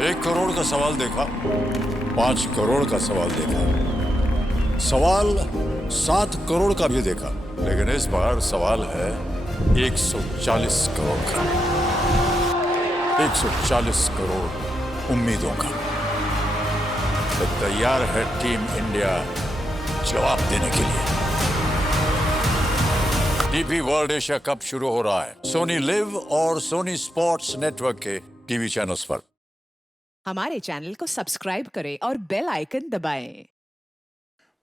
1 करोड़ का सवाल देखा, 5 करोड़ का सवाल देखा, सवाल 7 करोड़ का भी देखा, लेकिन इस बार सवाल है 140 करोड़ का। 140 करोड़ उम्मीदों का। तो तैयार है टीम इंडिया जवाब देने के लिए। डीपी वर्ल्ड एशिया कप शुरू हो रहा है सोनी लिव और सोनी स्पोर्ट्स नेटवर्क के टीवी चैनल्स पर। हमारे चैनल को सब्सक्राइब करें और बेल आइकन दबाएं।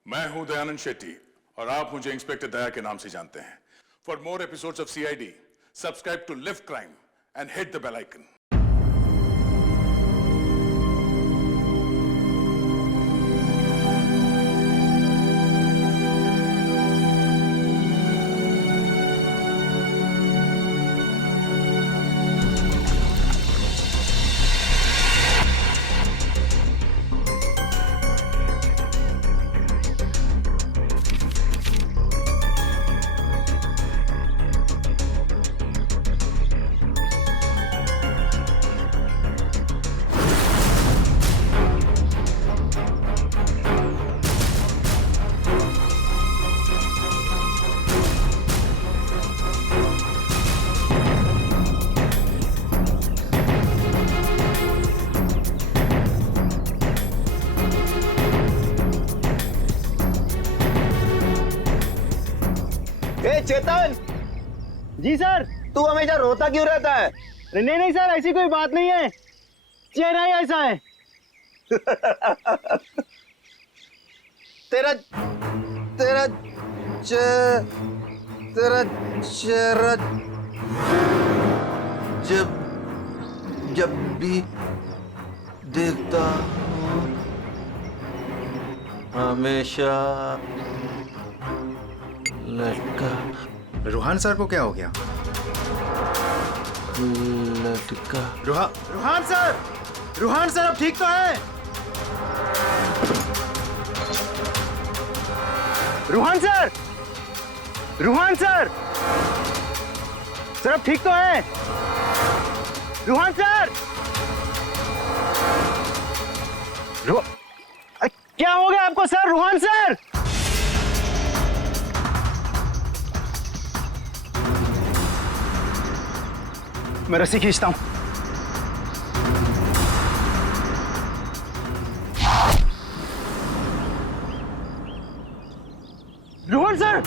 मैं हूं दयानंद शेट्टी और आप मुझे इंस्पेक्टर दया के नाम से जानते हैं। For more episodes of CID, subscribe to live crime and hit the bell icon. Chetan ji sir. तू हमेशा रोता क्यों रहता है? नहीं नहीं सर, ऐसी कोई बात नहीं है, चेहरा ही ऐसा है। तेरा तेरा तेरा चेहरा जब जब भी देखता हूँ हमेशा लटका। रूहान सर को क्या हो गया? लटका। रूहान सर अब ठीक तो है? रूहान सर सर अब ठीक तो है? रूहान सर क्या हो गया आपको सर? रूहान सर मैं रस्सी खींचता हूं। रोहन सर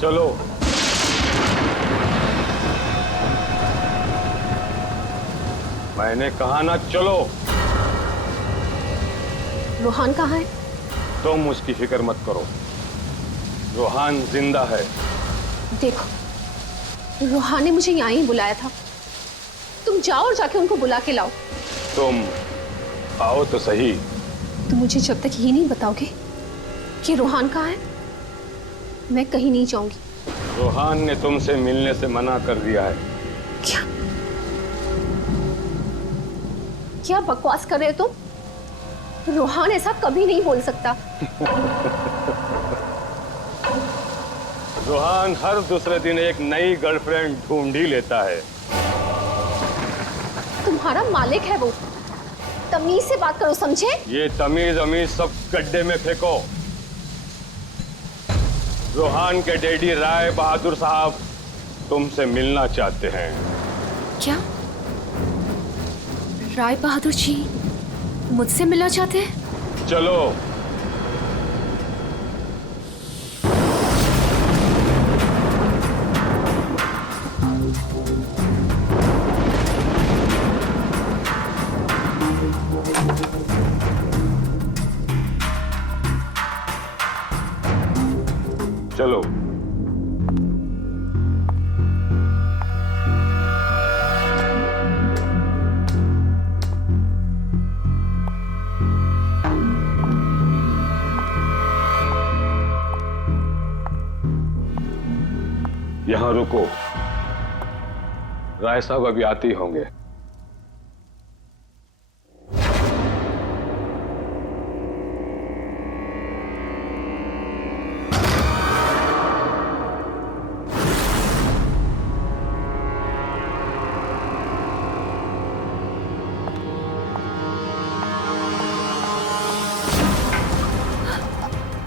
चलो मैंने कहा ना चलो। रोहान कहाँ है? तुम उसकी फिक्र मत करो, रोहान जिंदा है। देखो रूहान ने मुझे यहाँ ही बुलाया था। तुम जाओ और जाके उनको बुला के लाओ। तुम आओ तो सही। तुम मुझे जब तक ये नहीं बताओगे कि रूहान कहाँ है, मैं कहीं नहीं जाऊंगी। रूहान ने तुमसे मिलने से मना कर दिया है। क्या बकवास कर रहे हो तुम? रूहान ऐसा कभी नहीं बोल सकता। रूहान हर दूसरे दिन एक नई गर्लफ्रेंड ढूंढ ही लेता है। तुम्हारा मालिक है वो, तमीज से बात करो, समझे? ये तमीज अमीज सब गड्ढे में फेंको। रूहान के डैडी राय बहादुर साहब तुमसे मिलना चाहते हैं। क्या राय बहादुर जी मुझसे मिलना चाहते हैं? चलो। चलो। यहां रुको, राय साहब अभी आते ही होंगे।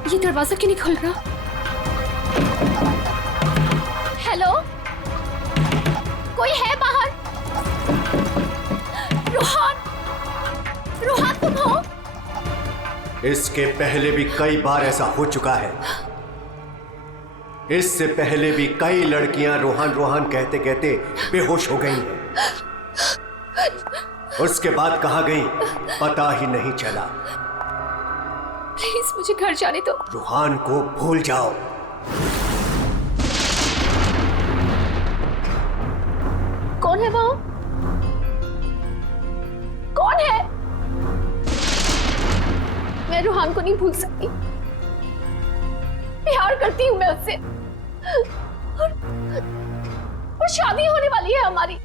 ये दरवाजा क्यों नहीं खुल रहा? हेलो, कोई है बाहर? रूहान, रूहान तुम हो? इसके पहले भी कई बार ऐसा हो चुका है। इससे पहले भी कई लड़कियां रूहान रूहान कहते कहते बेहोश हो गई हैं। उसके बाद कहाँ गई पता ही नहीं चला। प्लीज मुझे घर जाने दो। रूहान को भूल जाओ। कौन है वो? कौन है? मैं रूहान को नहीं भूल सकती। प्यार करती हूं मैं उससे, और शादी होने वाली है हमारी।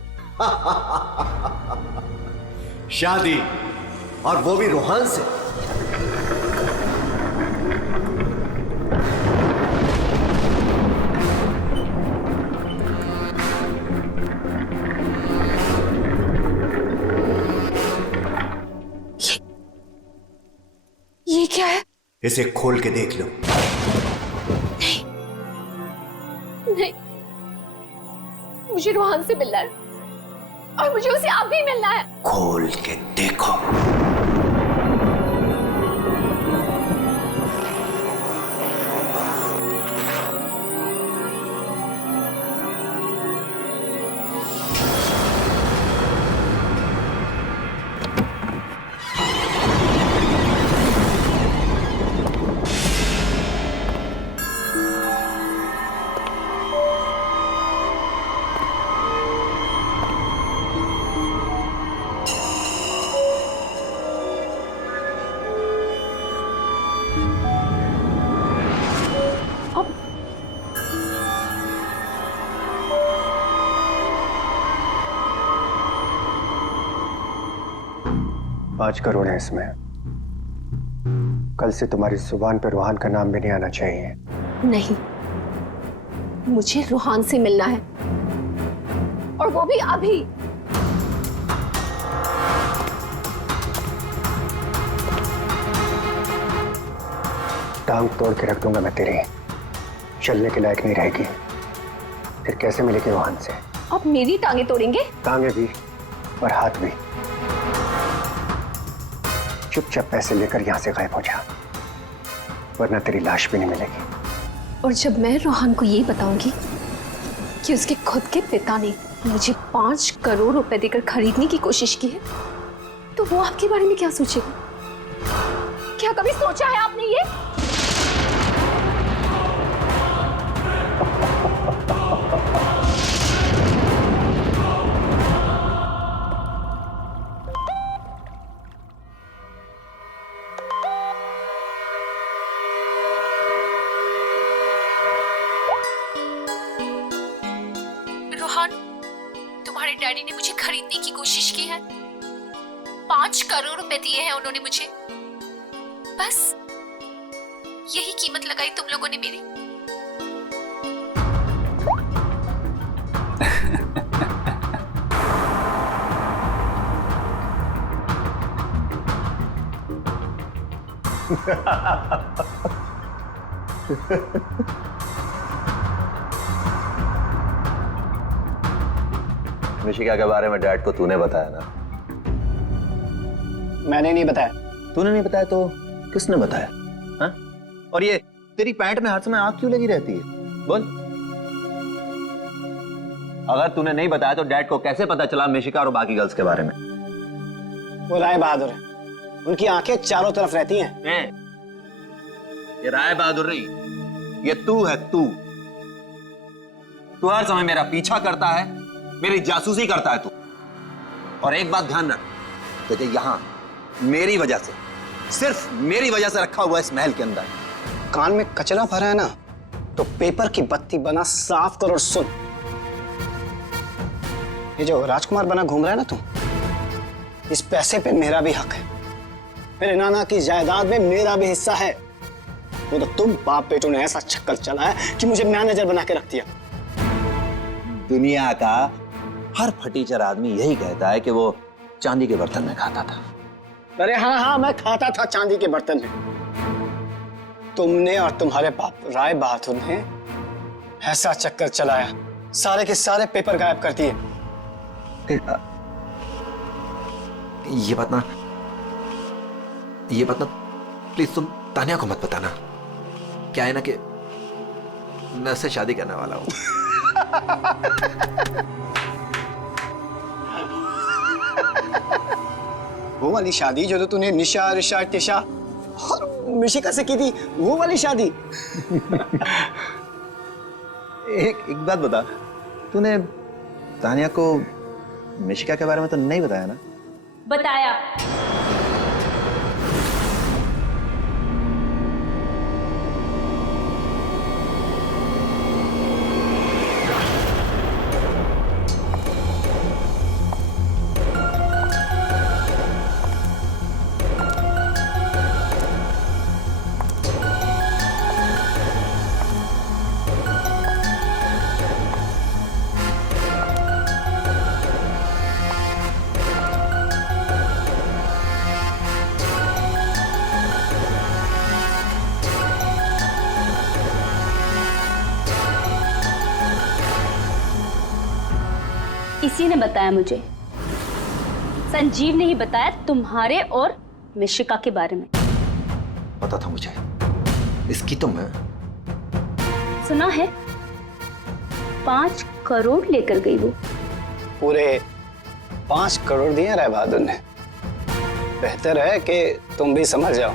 शादी, और वो भी रूहान से? ये क्या है? इसे खोल के देख लो। नहीं, नहीं, मुझे रूहान से मिलना है और मुझे उसे आप भी मिलना है। खोल के देखो। पाँच करोड़ है इसमें। कल से तुम्हारी जुबान पर रूहान का नाम भी नहीं आना चाहिए। नहीं, मुझे रूहान से मिलना है, और वो भी अभी। टांग तोड़ के रख दूंगा मैं तेरी, चलने के लायक नहीं रहेगी। फिर कैसे मिलेगी रूहान से? आप मेरी टांगे तोड़ेंगे? टांगे भी और हाथ भी। चुपचाप पैसे लेकर यहां से गायब हो जा, वरना तेरी लाश भी नहीं मिलेगी। और जब मैं रूहान को ये बताऊंगी कि उसके खुद के पिता ने मुझे 5 करोड़ रुपए देकर खरीदने की कोशिश की है, तो वो आपके बारे में क्या सोचेगा? क्या कभी सोचा है आपने ये? रोहन, तुम्हारे डैडी ने मुझे खरीदने की कोशिश की है। 5 करोड़ रुपए दिए हैं उन्होंने मुझे। बस यही कीमत लगाई तुम लोगों ने मेरी। मिशिका के बारे में डैड को तूने बताया ना? मैंने नहीं बताया। तूने नहीं बताया तो किसने बताया? हाँ? और ये तेरी पैंट में हर समय आग क्यों लगी रहती है? बोल। अगर तूने नहीं बताया तो डैड को कैसे पता चला मिशिका और बाकी गर्ल्स के बारे में? वो राय बहादुर है, उनकी आंखें चारों तरफ रहती हैं। ये राय बहादुर नहीं, ये तू है। तू हर समय मेरा पीछा करता है, मेरी जासूसी करता है तू। और एक बात ध्यान रख, तुझे यहां मेरी वजह से, सिर्फ मेरी वजह से रखा हुआ इस महल के अंदर। कान में कचरा भरा है ना, तो पेपर की बत्ती बना साफ कर और सुन। ये जो राजकुमार बना घूम रहा है ना तू, इस पैसे पे मेरा भी हक है। मेरे नाना की जायदाद में मेरा भी हिस्सा है। वो तो तुम बाप बेटों ने ऐसा चक्कर चलाया कि मुझे मैनेजर बना के रख दिया। दुनिया का हर फटीचर आदमी यही कहता है कि वो चांदी के बर्तन में खाता था। अरे हाँ, मैं खाता था चांदी के बर्तन में। तुमने और तुम्हारे बाप राय बहादुर ने ऐसा चक्कर चलाया, सारे के सारे पेपर गायब कर दिए। ये बात ना प्लीज तुम तानिया को मत बताना। क्या है ना कि मैं उससे शादी करने वाला हूं। वो वाली शादी जो तो तूने निशा, ऋषा, टिशा और मिशिका से की थी, वो वाली शादी। एक बात बता, तूने तानिया को मिशिका के बारे में तो नहीं बताया ना? बताया। इसी ने बताया मुझे। संजीव ने ही बताया तुम्हारे और मिशिका के बारे में। पता था मुझे, इसकी तो मैं सुना है 5 करोड़ लेकर गई वो। पूरे 5 करोड़ दिए राय बहादुर ने। बेहतर है कि तुम भी समझ जाओ।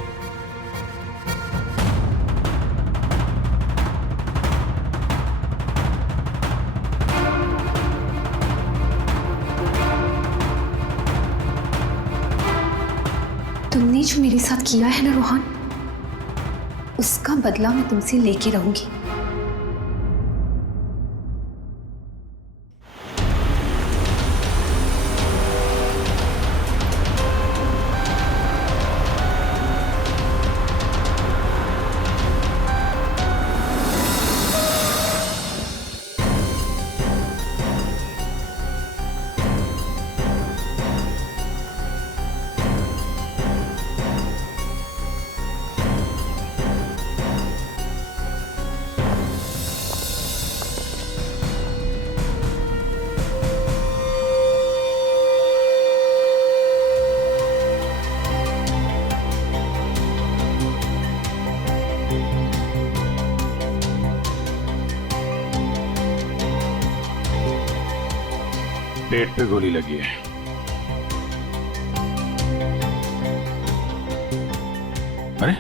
तुमने जो मेरे साथ किया है ना रोहन, उसका बदला मैं तुमसे लेके रहूंगी। पेट पे गोली लगी है। अरे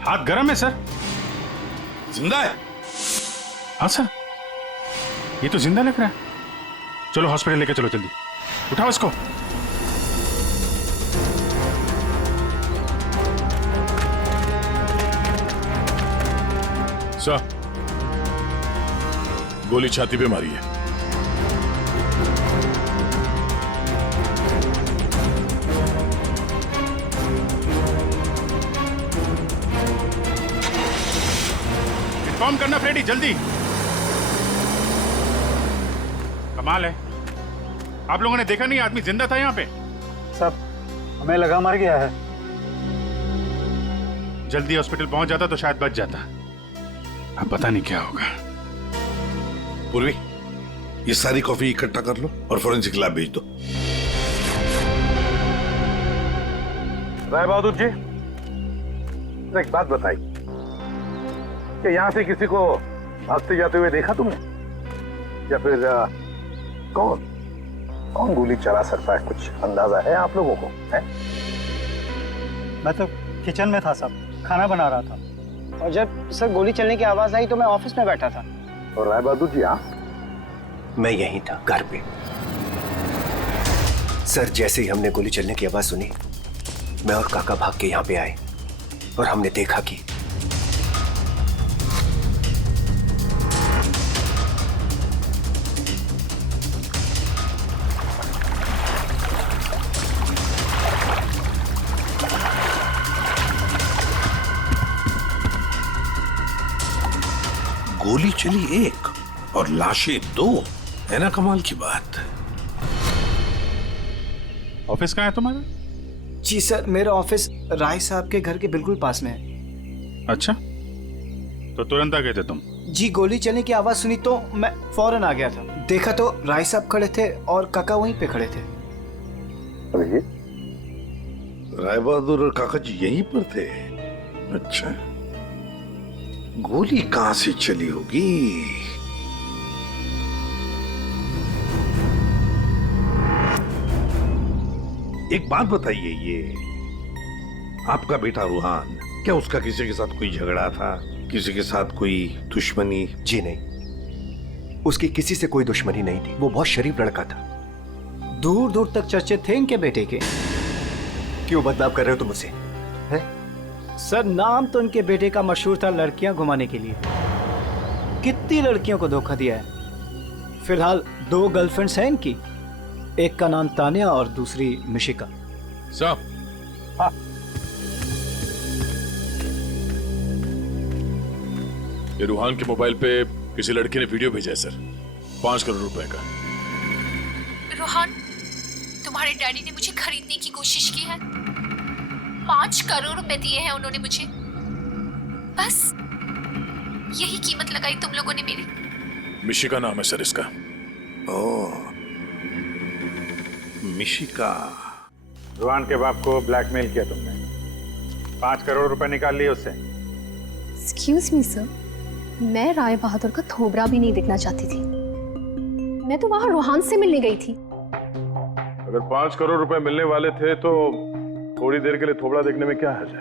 हाथ गर्म है सर। जिंदा है? हाँ सर, ये तो जिंदा लग रहा है। चलो हॉस्पिटल लेके चलो, जल्दी उठाओ इसको। सर, गोली छाती पे मारी है। इन्फॉर्म करना फ्रेडी, जल्दी। कमाल है, आप लोगों ने देखा नहीं आदमी जिंदा था यहाँ पे? सब हमें लगा मर गया है। जल्दी हॉस्पिटल पहुंच जाता तो शायद बच जाता। अब पता नहीं क्या होगा। पूर्वी, ये सारी कॉफी इकट्ठा कर लो और फोरेंसिक लैब भेज दो। राय बहादुर जी, एक बात बताई कि यहां से किसी को भागते जाते हुए देखा तुमने, या फिर कौन कौन गोली चला सकता है, कुछ अंदाजा है आप लोगों को? है? मैं तो किचन में था साहब, खाना बना रहा था, और जब सर गोली चलने की आवाज आई तो मैं ऑफिस में बैठा था। और राय बहादुर जी आप? मैं यहीं था, घर पे। सर, जैसे ही हमने गोली चलने की आवाज सुनी, मैं और काका भाग के यहाँ पे आए और हमने देखा कि गोली चली एक और लाशें दो, है ना कमाल की बात। ऑफिस कहाँ है तुम्हारा? जी सर, मेरा ऑफिस राय साहब के घर के बिल्कुल पास में है। अच्छा, तो तुरंत आ गए थे तुम? जी, गोली चलने की आवाज सुनी तो मैं फौरन आ गया था। देखा तो राय साहब खड़े थे और काका वहीं पे खड़े थे। राय बहादुर और काका जी यहीं पर थे? अच्छा, गोली कहां से चली होगी? एक बात बताइए, ये आपका बेटा रूहान, क्या उसका किसी के साथ कोई झगड़ा था, किसी के साथ कोई दुश्मनी? जी नहीं, उसकी किसी से कोई दुश्मनी नहीं थी। वो बहुत शरीफ लड़का था। दूर दूर तक चर्चे थे इनके बेटे के। क्यों बदनाम कर रहे हो तुम उसे? हैं? सर, नाम तो इनके बेटे का मशहूर था लड़कियां घुमाने के लिए। कितनी लड़कियों को धोखा दिया है। फिलहाल 2 गर्लफ्रेंड्स हैं इनकी, एक का नाम तानिया और दूसरी मिशिका। साहब, हाँ, ये रूहान के मोबाइल पे किसी लड़की ने वीडियो भेजा है सर, 5 करोड़ रुपए का। रोहन, तुम्हारे डैडी ने मुझे खरीदने की कोशिश की है। 5 करोड़ रुपए दिए हैं उन्होंने मुझे। बस यही कीमत लगाई तुम लोगों ने मेरी। मिशिका नाम है सर इसका। ओह, मिशिका। रुहान के बाप को ब्लैकमेल किया तुमने, 5 करोड़ रुपए निकाल लिए उससे। एक्सक्यूज मी सर, मैं राय बहादुर का थोबड़ा भी नहीं देखना चाहती थी। मैं तो वहां रोहान से मिलने गई थी। अगर 5 करोड़ रुपए मिलने वाले थे तो थोड़ी देर के लिए थोबड़ा देखने में क्या हर्ज है?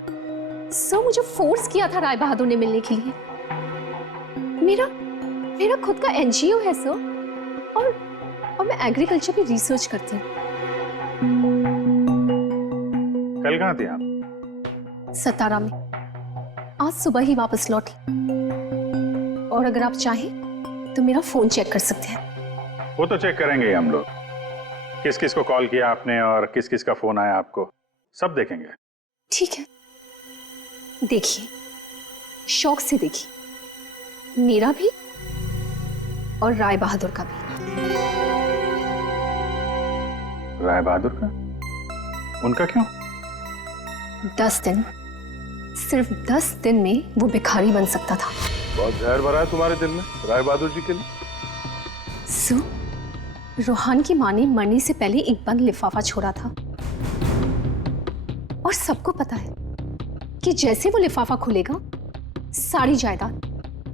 सर, मुझे फोर्स किया था राय बहादुर ने मिलने के लिए। मेरा खुद का एनजीओ है सर, और मैं एग्रीकल्चर पे रिसर्च करती हूँ। कल कहाँ थे आप? सतारा में। आज सुबह ही वापस लौटी। और अगर आप चाहें तो मेरा फोन चेक कर सकते हैं। वो तो चेक करेंगे ही हम लोग, किस किस को कॉल किया आपने और किस किस का फोन आया आपको, सब देखेंगे। ठीक है, देखिए, शौक से देखिए, मेरा भी और राय बहादुर का भी। राय बहादुर का? उनका क्यों? 10 दिन, सिर्फ 10 दिन में वो भिखारी बन सकता था। बहुत जहर भरा है तुम्हारे दिल में राय बहादुर जी के लिए। सो, रोहान की मां ने मरने से पहले एक बंद लिफाफा छोड़ा था, और सबको पता है कि जैसे वो लिफाफा खुलेगा, सारी जायदाद,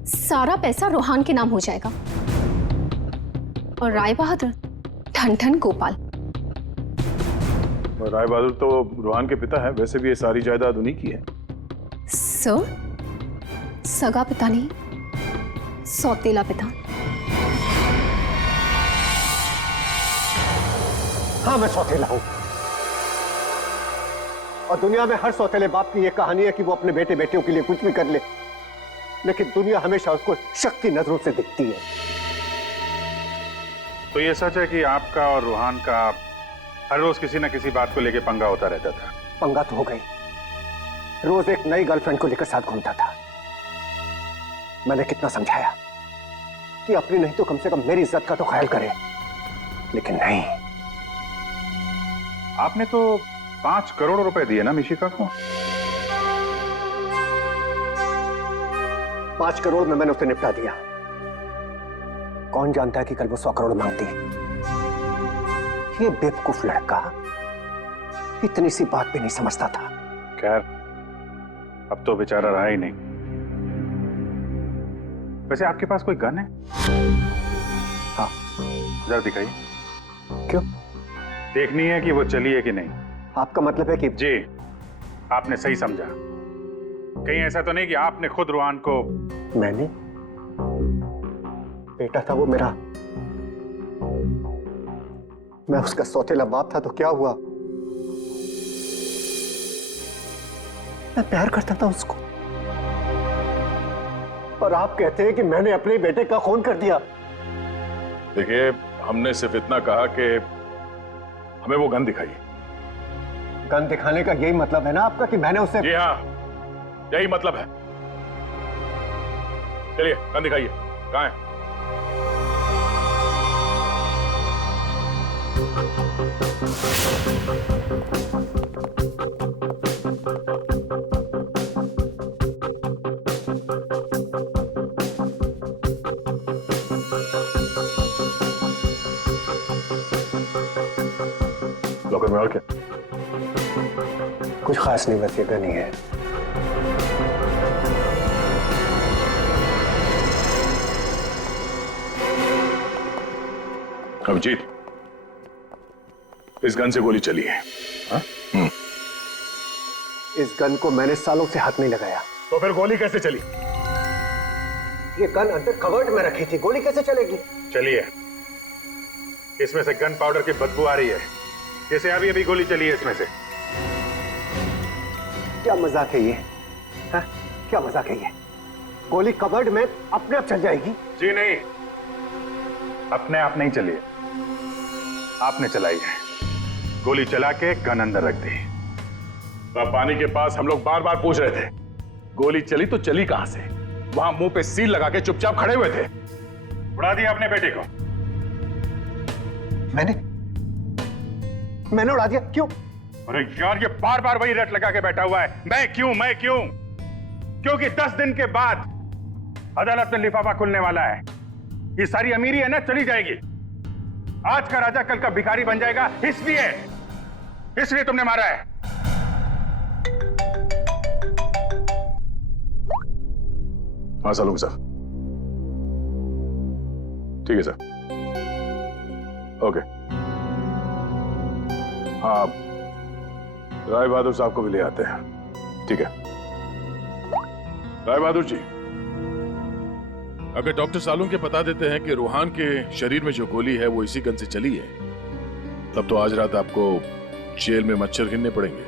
सारा पैसा रोहान के नाम हो जाएगा। और राय बहादुर ठन ठन गोपाल। राय बहादुर तो रूहान के पिता है, वैसे भी ये सारी जायदाद उन्हीं की है। सर, सगा पिता नहीं, सौतेला पिता। हाँ, मैं सौतेला हूं, और दुनिया में हर सौतेले बाप की यह कहानी है कि वो अपने बेटे बेटियों के लिए कुछ भी कर ले, लेकिन दुनिया हमेशा उसको शक की नजरों से देखती है। तो ये सच है कि आपका और रूहान का हर रोज किसी न किसी बात को लेकर पंगा होता रहता था? पंगा तो हो गई, रोज एक नई गर्लफ्रेंड को लेकर साथ घूमता था। मैंने कितना समझाया कि अपनी नहीं तो कम से कम मेरी इज्जत का तो ख्याल करे, लेकिन नहीं। आपने तो 5 करोड़ रुपए दिए ना मिशिका को? 5 करोड़ में मैंने उसे निपटा दिया। कौन जानता है कि कल वो 100 करोड़ मांगती। ये बेवकूफ लड़का इतनी सी बात भी नहीं समझता था। खैर, अब तो बेचारा रहा ही नहीं। वैसे आपके पास कोई गन है? हाँ। जरा दिखाइए। क्यों? देखनी है कि वो चली है कि नहीं। आपका मतलब है कि? जी, आपने सही समझा। कहीं ऐसा तो नहीं कि आपने खुद रूहान को? मैंने? बेटा था वो मेरा, मैं उसका सौतेला बाप था, तो क्या हुआ? मैं प्यार करता था उसको, और आप कहते हैं कि मैंने अपने बेटे का खून कर दिया। देखिए, हमने सिर्फ इतना कहा कि हमें वो गन दिखाइए। गन दिखाने का यही मतलब है ना आपका कि मैंने उसे? जी हाँ, यही मतलब है। चलिए गन दिखाइए, कहाँ है? लॉकर में और क्या? कुछ खास नहीं, बस ये गन ही है। अभिजीत, इस गन से गोली चली है। हाँ? इस गन को मैंने सालों से हाथ नहीं लगाया। तो फिर गोली कैसे चली? ये गन अंदर कवर्ड में रखी थी, गोली कैसे चलेगी? चलिए, इसमें से गन पाउडर की बदबू आ रही है, जैसे अभी अभी गोली चली है इसमें से। क्या मजाक है ये? हा? क्या मजाक है ये? गोली कवर्ड में अपने आप चल जाएगी? जी नहीं, अपने आप नहीं चली है, आपने चलाई है। गोली चला के गन अंदर रख दी। पानी के पास हम लोग बार बार पूछ रहे थे, गोली चली तो चली कहां से? वहां मुंह पे सील लगा के चुपचाप खड़े हुए थे। उड़ा दिया अपने बेटे को। मैंने उड़ा दिया? क्यों? अरे यार, ये बार बार वही रट लगा के बैठा हुआ है, मैं क्यों मैं क्यों। क्योंकि 10 दिन के बाद अदालत में लिफाफा खुलने वाला है। ये सारी अमीरी है ना, चली जाएगी। आज का राजा कल का भिखारी बन जाएगा, इसलिए तुमने मारा है। हाँ सलूंगा सर। ठीक है सर, ओके। हाँ, राय बहादुर साहब को भी ले आते हैं। ठीक है राय बहादुर जी, अगर डॉक्टर सालून के बता देते हैं कि रूहान के शरीर में जो गोली है वो इसी गन से चली है, तब तो आज रात आपको जेल में मच्छर गिनने पड़ेंगे।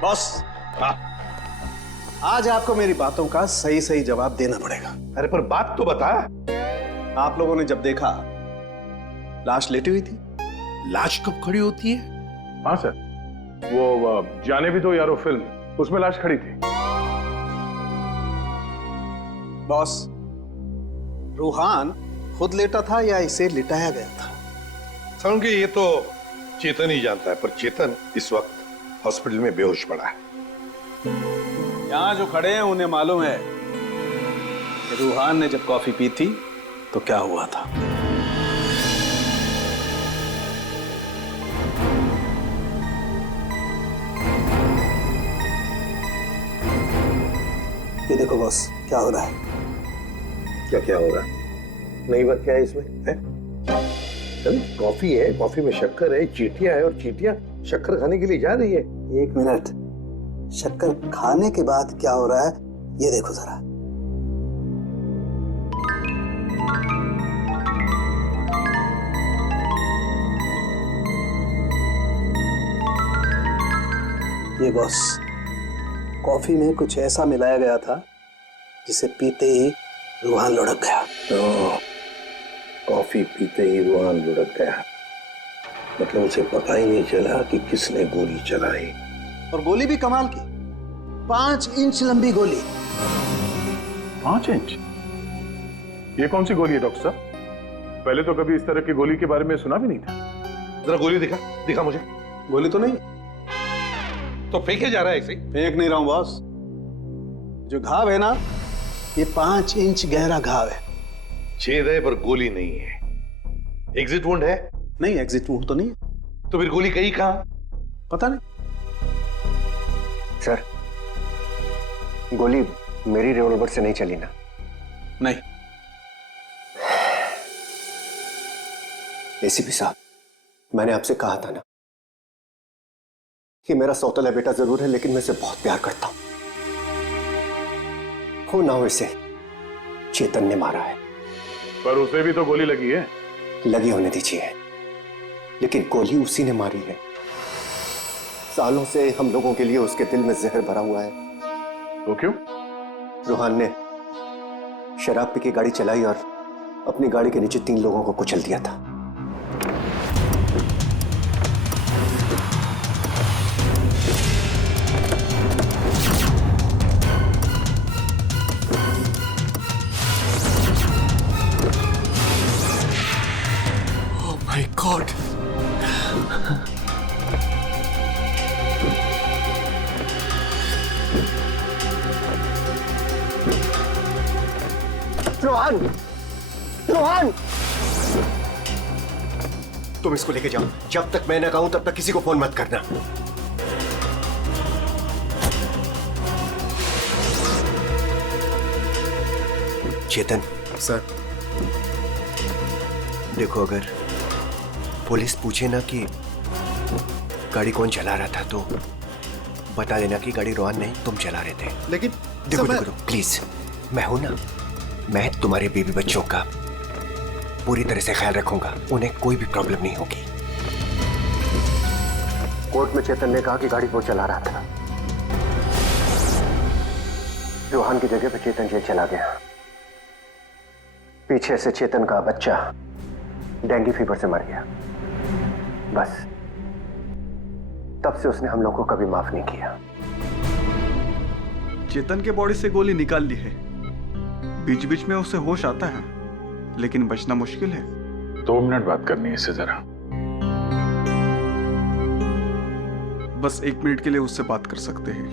बॉस, आज आपको मेरी बातों का सही सही जवाब देना पड़ेगा। अरे पर बात तो बता। आप लोगों ने जब देखा लाश लेटी हुई थी। लाश कब खड़ी होती है? हाँ सर, वो जाने भी दो यारो फिल्म, उसमें लाश खड़ी थी। बॉस, रूहान खुद लेटा था या इसे लिटाया गया था? समझ ये तो चेतन ही जानता है, पर चेतन इस वक्त हॉस्पिटल में बेहोश पड़ा है। यहां जो खड़े हैं उन्हें मालूम है कि रूहान ने जब कॉफी पी थी तो क्या हुआ था। ये देखो बॉस, क्या हो रहा है? क्या हो रहा है? नई बात क्या है इसमें? कॉफी है, कॉफी में शक्कर है, चींटियां है, और चींटियां शक्कर खाने के लिए जा रही है। एक मिनट, शक्कर खाने के बाद क्या हो रहा है ये देखो जरा। जी बॉस, कॉफी में कुछ ऐसा मिलाया गया था जिसे पीते ही रूहान लुढ़क गया। तो कॉफी पीते ही रूहान लुढ़क गया, मतलब उसे पता ही नहीं चला कि किसने गोली चलाई। और गोली भी कमाल की, 5 इंच लंबी गोली। 5 इंच? ये कौन सी गोली है डॉक्टर साहब? पहले तो कभी इस तरह की गोली के बारे में सुना भी नहीं था। जरा गोली दिखा मुझे। गोली तो नहीं। तो फेंके जा रहा है ऐसे? फेंक नहीं रहा हूं बॉस, जो घाव है ना, ये 5 इंच गहरा घाव है। छेद है पर गोली नहीं है। एग्जिट वुंड है? नहीं, एग्जिट वुंड तो नहीं है। तो फिर गोली कहीं कहां? पता नहीं सर, गोली मेरी रिवॉल्वर से नहीं चली ना? नहीं। एसीपी साहब, मैंने आपसे कहा था ना कि मेरा सौतेला बेटा जरूर है, लेकिन मैं इसे बहुत प्यार करता हूं। हो ना हो, इसे चेतन ने मारा है। पर उसे भी तो गोली लगी है। लगी होने दीजिए, लेकिन गोली उसी ने मारी है। सालों से हम लोगों के लिए उसके दिल में जहर भरा हुआ है। तो क्यों? रूहान ने शराब पी के गाड़ी चलाई और अपनी गाड़ी के नीचे 3 लोगों को कुचल दिया था। Oh my God! Rohan! Rohan! तुम इसको लेके जाओ। जब तक मैं ना कहूं तब तक किसी को फोन मत करना। चेतन सर, देखो, अगर पुलिस पूछे ना कि गाड़ी कौन चला रहा था तो बता देना कि गाड़ी रोहन नहीं, तुम चला रहे थे। लेकिन देखो देखो, प्लीज, मैं हूं ना, मैं तुम्हारे बेबी बच्चों का पूरी तरह से ख्याल रखूंगा। उन्हें कोई भी प्रॉब्लम नहीं होगी। कोर्ट में चेतन ने कहा कि गाड़ी वो चला रहा था। रोहन की जगह पे चेतन जेल चला गया। पीछे से चेतन का बच्चा डेंगू फीवर से मर गया। बस तब से उसने हम लोगों को कभी माफ नहीं किया। चेतन के बॉडी से गोली निकाल ली है। बीच बीच में उसे होश आता है, लेकिन बचना मुश्किल है। 2 मिनट बात करनी है इससे जरा। बस 1 मिनट के लिए उससे बात कर सकते हैं।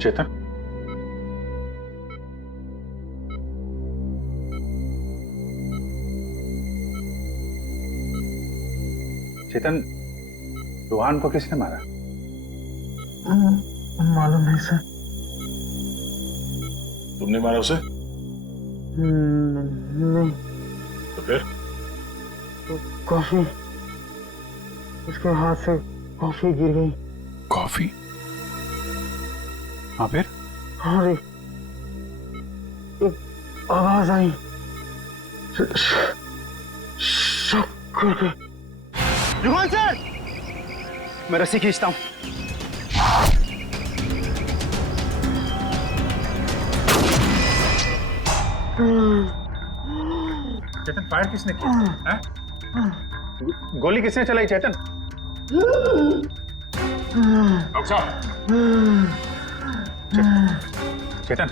चेतन, चेतन, रोहान को किसने मारा? मालूम नहीं सर। तुमने मारा उसे? नहीं। तो फिर? तो कॉफी, उसके हाथ से कॉफी गिर गई। कॉफी? हाँ, फिर? और एक आवाज आई, शक करके। रुहान सर, मैं रस्सी खींचता हूं। चेतन, फायर किसने किया? हैं? गोली किसने चलाई चेतन? डॉक्टर साहब, चेतन,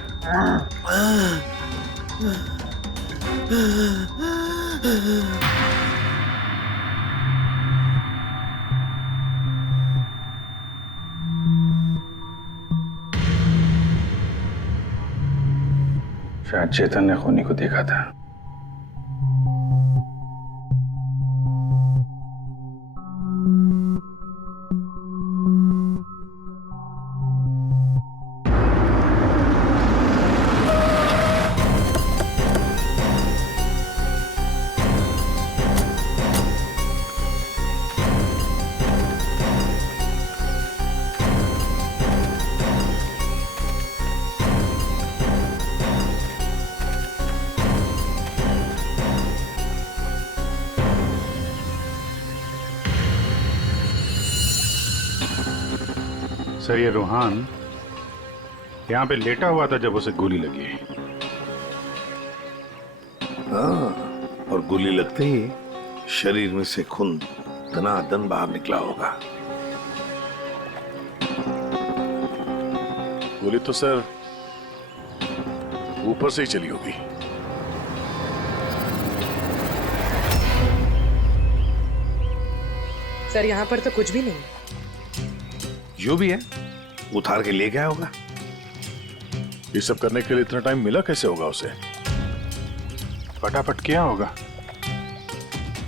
शायद चेतन ने खूनी को देखा था। सर ये रूहान यहाँ पे लेटा हुआ था जब उसे गोली लगी। हाँ, और गोली लगते ही शरीर में से खून दनादन बाहर निकला होगा। गोली तो सर ऊपर से ही चली होगी। सर यहाँ पर तो कुछ भी नहीं। जो भी है उतार के ले गया होगा। ये सब करने के लिए इतना टाइम मिला कैसे होगा उसे? फटाफट किया होगा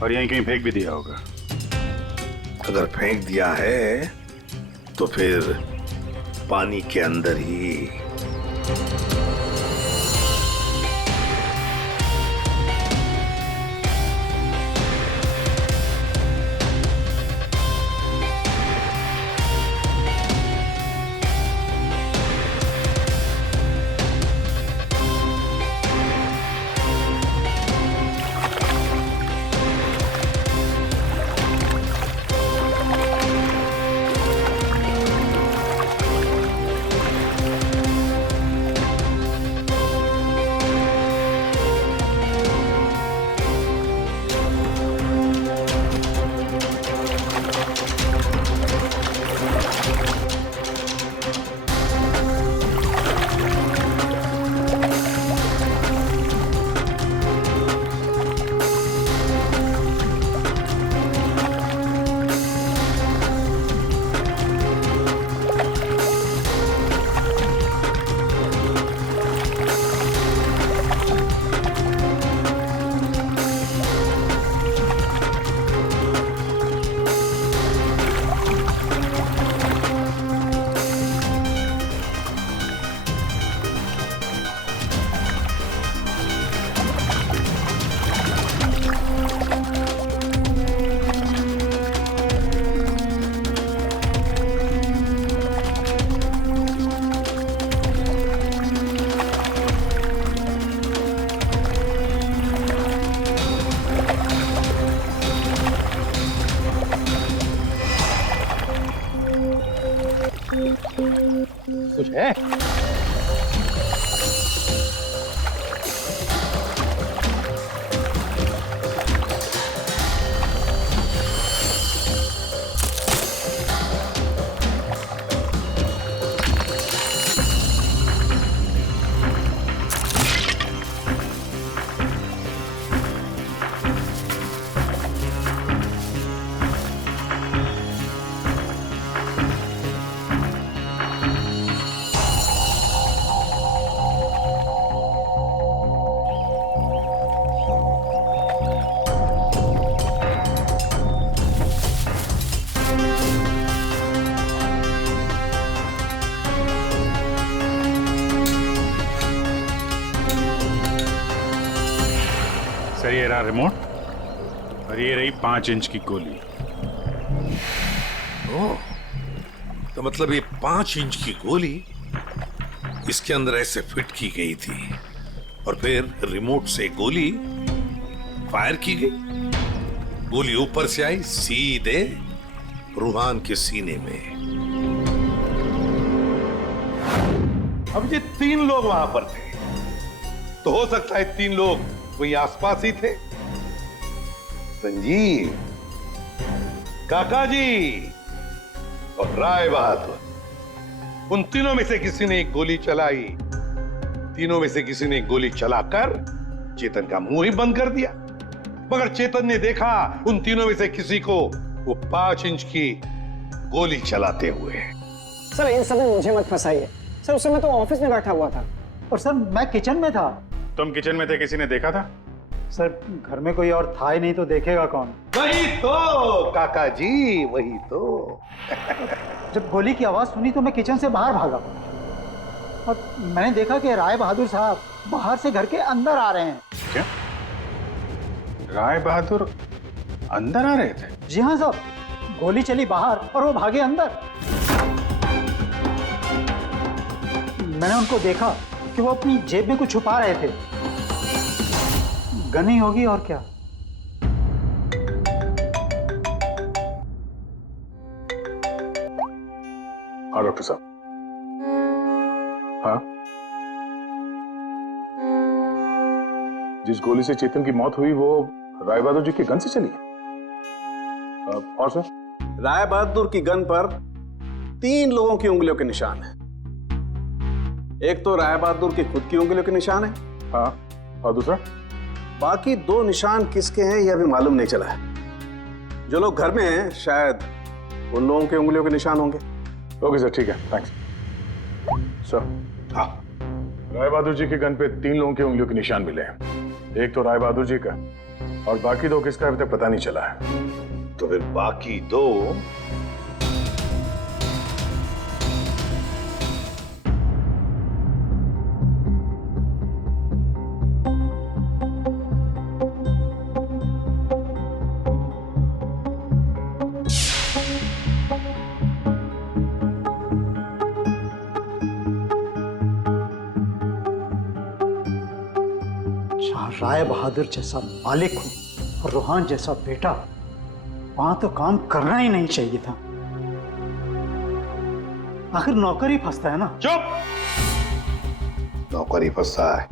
और यहीं कहीं फेंक भी दिया होगा। अगर फेंक दिया है तो फिर पानी के अंदर ही। कुछ है? सर ये रहा रिमोट और ये रही 5 इंच की गोली। ओह, तो मतलब ये 5 इंच की गोली इसके अंदर ऐसे फिट की गई थी और फिर रिमोट से गोली फायर की गई। गोली ऊपर से आई सीधे रूहान के सीने में। अब ये 3 लोग वहां पर थे, तो हो सकता है 3 लोग वही आसपास ही थे। संजीव, काका जी और राय बहादुर, उन तीनों में से किसी ने एक गोली चलाई। तीनों में से किसी ने एक गोली चलाकर चेतन का मुंह ही बंद कर दिया, मगर चेतन ने देखा उन तीनों में से किसी को वो 5 इंच की गोली चलाते हुए। सर इन सब में मुझे मत फंसाइए सर, उस समय तो ऑफिस में बैठा हुआ था। और सर मैं किचन में था। तुम किचन में थे, किसी ने देखा था? सर घर में कोई और था ही नहीं तो देखेगा कौन? वही तो काका जी, वही तो। जब गोली की आवाज सुनी तो मैं किचन से बाहर भागा और मैंने देखा कि राय बहादुर साहब बाहर से घर के अंदर आ रहे हैं। क्या? राय बहादुर अंदर आ रहे थे? जी हाँ साहब, गोली चली बाहर और वो भागे अंदर। मैंने उनको देखा कि वो अपनी जेब में कुछ छुपा रहे थे। गन ही होगी और क्या। हाँ डॉक्टर साहब। हाँ, जिस गोली से चेतन की मौत हुई वो राय बहादुर जी के गन से चली है। और सर? राय बहादुर की गन पर 3 लोगों की उंगलियों के निशान है। एक तो राय बहादुर की खुद की उंगलियों के निशान है। हाँ, और दूसरा? बाकी 2 निशान किसके हैं यह अभी मालूम नहीं चला है। जो लोग घर में हैं शायद उन लोगों के उंगलियों के निशान होंगे। ओके सर, ठीक है, थैंक्स सर। हाँ, राय बहादुर जी के गन पे 3 लोगों की उंगलियों के निशान मिले हैं। एक तो राय बहादुर जी का और बाकी 2 किसका अभी तक पता नहीं चला है। तो फिर बाकी 2 राय बहादुर जैसा मालिक हो और रूहान जैसा बेटा, वहां तो काम करना ही नहीं चाहिए था। आखिर नौकर ही फंसता है ना। चुप! नौकर ही फंसता है।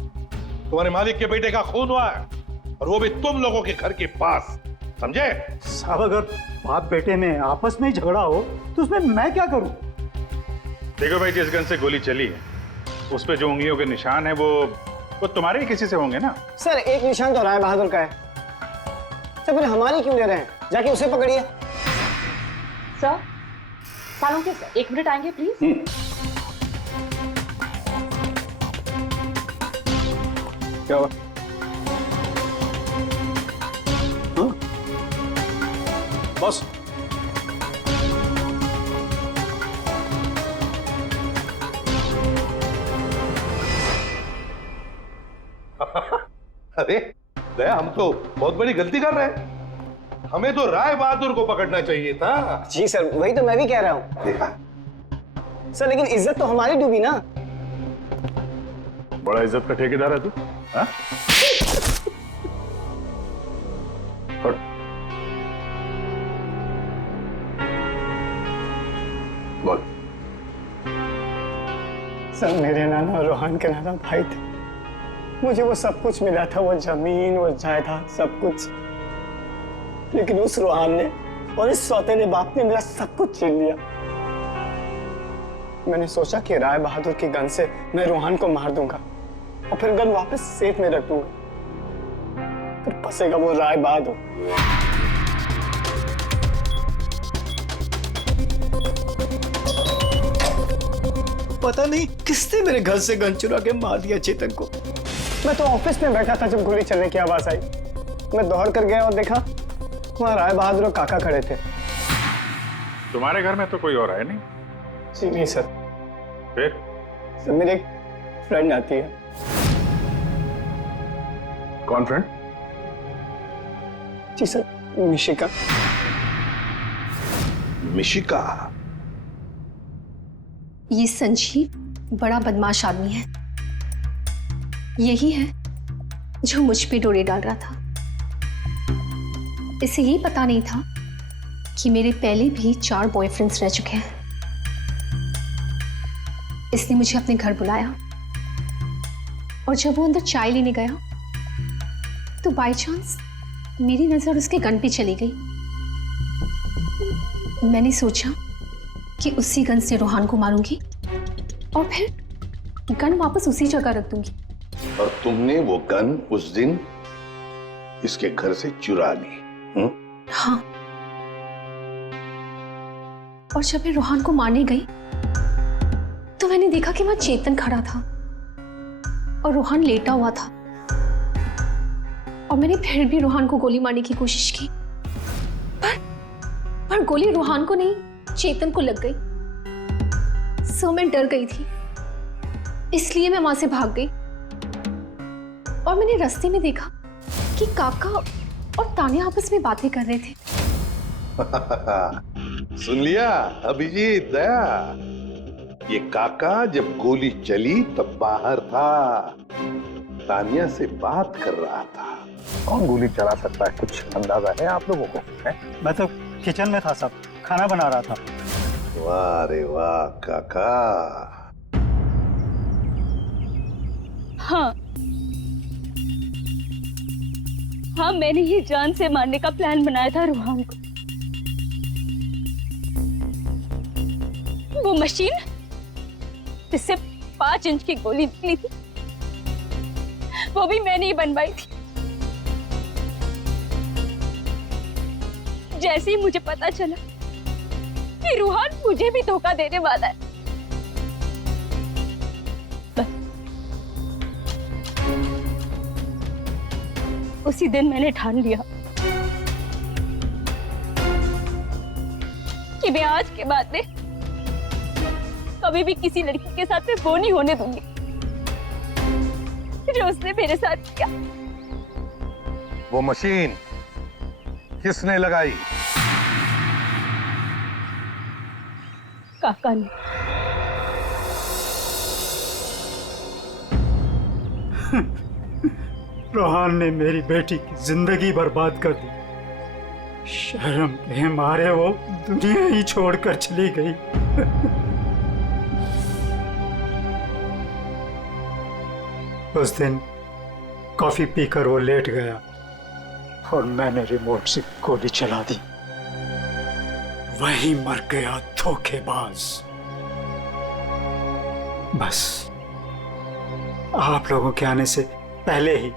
तुम्हारे मालिक के बेटे का खून हुआ है और वो भी तुम लोगों के घर के पास, समझे? साहब, अगर बाप बेटे में आपस में ही झगड़ा हो तो उसमें मैं क्या करूं? देखो भाई, जिस गन से गोली चली है उस पे जो उंगलियों के निशान है वो तुम्हारे ही किसी से होंगे ना। सर, एक निशान तो राय बहादुर का है। सर, फिर हमारी क्यों ले रहे हैं? जाके उसे पकड़िए। सर, सालों के सर 1 मिनट आएंगे प्लीज। क्या हुआ? बॉस, अरे दया, हम तो बहुत बड़ी गलती कर रहे हैं। हमें तो राय बहादुर को पकड़ना चाहिए था। जी सर, वही तो मैं भी कह रहा हूँ। देखा सर, लेकिन इज्जत तो हमारी डूबी ना। बड़ा इज्जत का ठेकेदार है तू। हाँ? बोल। सर, मेरे नाना रूहान के नाना भाई थे। मुझे वो सब कुछ मिला था, वो जमीन, वो जायदाद, सब कुछ। लेकिन उस रूहान ने और इस सौतेले बाप ने मेरा सब कुछ छीन लिया। मैंने सोचा कि राय बहादुर की गन से मैं रूहान को मार दूंगा और फिर गन वापस सेफ में रख दूंगा। फिर फंसेगा वो राय बहादुर। पता नहीं किसने मेरे घर से गन चुरा के मार दिया चेतन को। मैं तो ऑफिस में बैठा था जब गोली चलने की आवाज आई। मैं दौड़ कर गया और देखा वहां राय बहादुर और काका खड़े थे। तुम्हारे घर में तो कोई और है नहीं? जी नहीं सर। फिर? सर, मेरी एक फ्रेंड आती है। कौन फ्रेंड? जी सर, मिशिका। मिशिका? ये संजीव बड़ा बदमाश आदमी है। यही है जो मुझ पे डोरे डाल रहा था। इसे ये पता नहीं था कि मेरे पहले भी 4 बॉयफ्रेंड्स रह चुके हैं। इसने मुझे अपने घर बुलाया और जब वो अंदर चाय लेने गया तो बाय चांस मेरी नजर उसके गन पे चली गई। मैंने सोचा कि उसी गन से रूहान को मारूंगी और फिर गन वापस उसी जगह रख दूंगी। और तुमने वो गन उस दिन इसके घर से चुरा ली? हाँ। और जब मैं रूहान को मारने गई तो मैंने देखा कि वहां चेतन खड़ा था और रूहान लेटा हुआ था। और मैंने फिर भी रूहान को गोली मारने की कोशिश की, पर गोली रूहान को नहीं चेतन को लग गई। सो मैं डर गई थी, इसलिए मैं वहां से भाग गई। और मैंने रास्ते में देखा कि काका और तान्या आपस में बातें कर रहे थे। सुन लिया अभिजीत, दया? ये काका जब गोली चली तब बाहर था, तान्या से बात कर रहा था। कौन गोली चला सकता है, कुछ अंदाजा है आप लोगों को? है? मैं तो किचन में था साहब, खाना बना रहा था। वाह रे वाह काका। हाँ हाँ, मैंने ही जान से मारने का प्लान बनाया था रूहान को। वो मशीन जिससे 5 इंच की गोली निकली थी, वो भी मैंने ही बनवाई थी। जैसे ही मुझे पता चला कि रूहान मुझे भी धोखा देने वाला है, उसी दिन मैंने ठान लिया कि मैं आज के बाद में कभी भी किसी लड़की के साथ में वो नहीं होने दूंगी जो उसने मेरे साथ किया। वो मशीन किसने लगाई? काका ने। रोहान ने मेरी बेटी की जिंदगी बर्बाद कर दी। शर्म के मारे वो दुनिया ही छोड़कर चली गई। उस दिन कॉफी पीकर वो लेट गया और मैंने रिमोट से गोली चला दी। वही मर गया धोखेबाज। बस आप लोगों के आने से पहले ही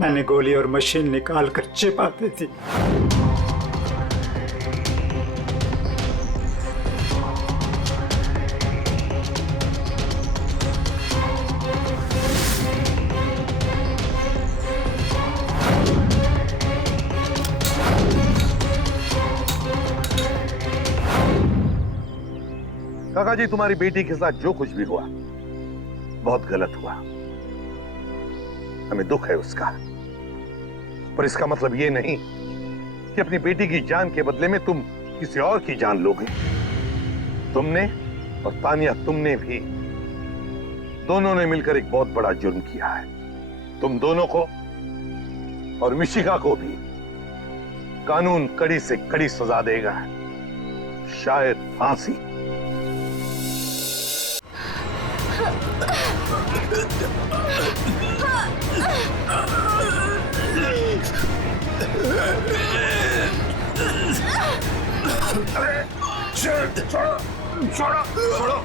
मैंने गोली और मशीन निकाल कर छिपा दी थी। काका जी, तुम्हारी बेटी के साथ जो कुछ भी हुआ बहुत गलत हुआ। हमें दुख है उसका, पर इसका मतलब ये नहीं कि अपनी बेटी की जान के बदले में तुम किसी और की जान लोगे। तुमने और तानिया, तुमने भी, दोनों ने मिलकर एक बहुत बड़ा जुर्म किया है। तुम दोनों को और मिशिका को भी कानून कड़ी से कड़ी सजा देगा, शायद फांसी। छोड़ो।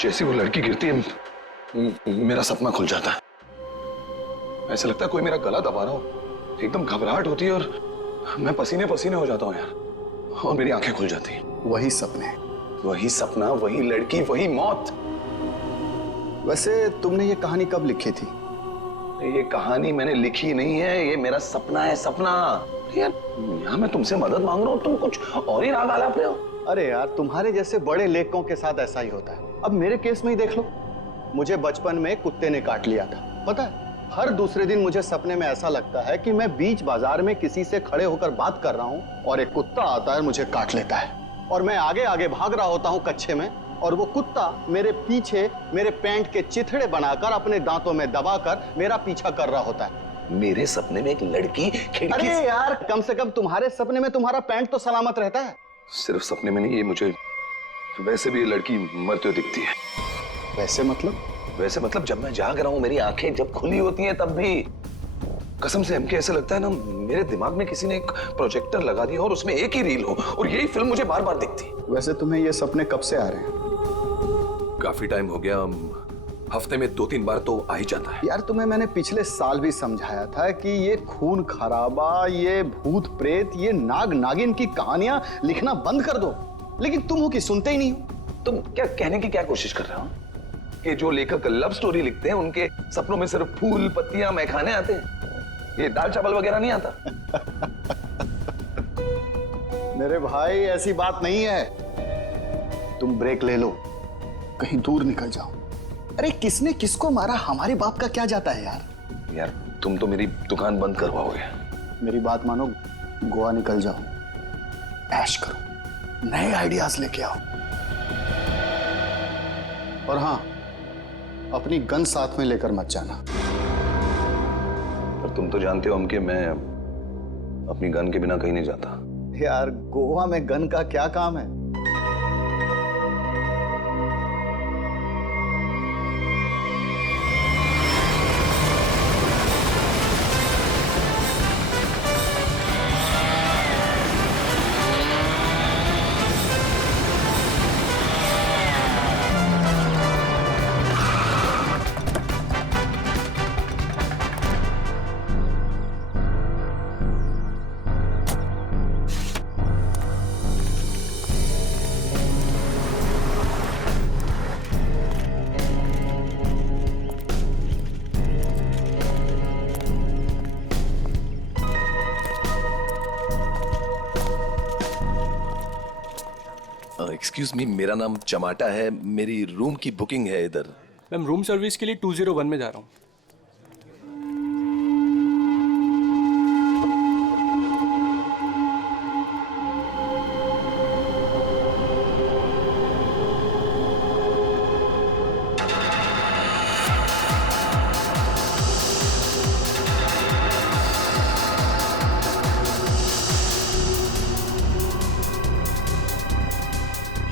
जैसे वो लड़की गिरती है मेरा सपना खुल जाता है। ऐसा लगता है कोई मेरा गला दबा रहा हो। एकदम घबराहट होती है और मैं पसीने पसीने हो जाता हूँ यार, और मेरी आंखें खुल जाती हैं। वही सपने, वही सपना, वही लड़की, वही मौत। वैसे तुमने ये कहानी कब लिखी थी? ये कहानी मैंने लिखी नहीं है, ये मेरा सपना है। सपना यार, यहाँ मैं तुमसे मदद मांग रहा हूँ, तुम कुछ और ही राग आलाप रहे हो। अरे यार, तुम्हारे जैसे बड़े लेखकों के साथ ऐसा ही होता है। अब मेरे केस में ही देख लो, मुझे बचपन में कुत्ते ने काट लिया था। पता है, हर दूसरे दिन मुझे सपने में ऐसा लगता है कि मैं बीच बाजार में किसी से खड़े होकर बात कर रहा हूँ और एक कुत्ता आता है, मुझे काट लेता है और मैं आगे आगे भाग रहा होता हूँ कच्चे में, और वो कुत्ता मेरे पीछे मेरे पैंट के चिथड़े बनाकर अपने दांतों में दबाकर मेरा पीछा कर रहा होता है। मेरे सपने में एक लड़की खिड़की अरे यार, कम से कम तुम्हारे सपने में तुम्हारा पैंट तो सलामत रहता है। सिर्फ सपने में नहीं, ये मुझे वैसे भी ये लड़की मरते हुए दिखती है। वैसे मतलब? वैसे मतलब जब मैं जाग रहा हूँ, मेरी आंखें जब खुली होती हैं तब भी कसम से हमके ऐसे लगता है ना, मेरे दिमाग में किसी ने एक प्रोजेक्टर लगा दिया और उसमें एक ही रील हो और यही फिल्म मुझे बार बार दिखती। वैसे तुम्हें ये सपने कब से आ रहे हैं? काफी टाइम हो गया, हफ्ते में 2-3 बार तो आ ही जाता है। यार, तुम्हें मैंने पिछले साल भी समझाया था कि ये खून खराबा, ये भूत प्रेत, ये नाग नागिन की कहानियां लिखना बंद कर दो, लेकिन तुम हो कि सुनते ही नहीं हो। तुम क्या कहने की क्या कोशिश कर रहे हो कि जो लेखक लव स्टोरी लिखते हैं उनके सपनों में सिर्फ फूल पत्तियां मैखाने आते हैं, ये दाल चावल वगैरह नहीं आता? मेरे भाई ऐसी बात नहीं है। तुम ब्रेक ले लो, कहीं दूर निकल जाओ। अरे किसने किसको मारा हमारे बाप का क्या जाता है यार। यार तुम तो मेरी दुकान बंद करवाओगे। मेरी बात मानो, गोवा निकल जाओ, ऐश करो, नए आइडियाज लेके आओ। और हाँ, अपनी गन साथ में लेकर मत जाना। पर तुम तो जानते हो हम कि मैं अपनी गन के बिना कहीं नहीं जाता। यार गोवा में गन का क्या काम है? एक्सक्यूज मी, मेरा नाम चमाटा है, मेरी रूम की बुकिंग है इधर। मैम रूम सर्विस के लिए 201 में जा रहा हूँ।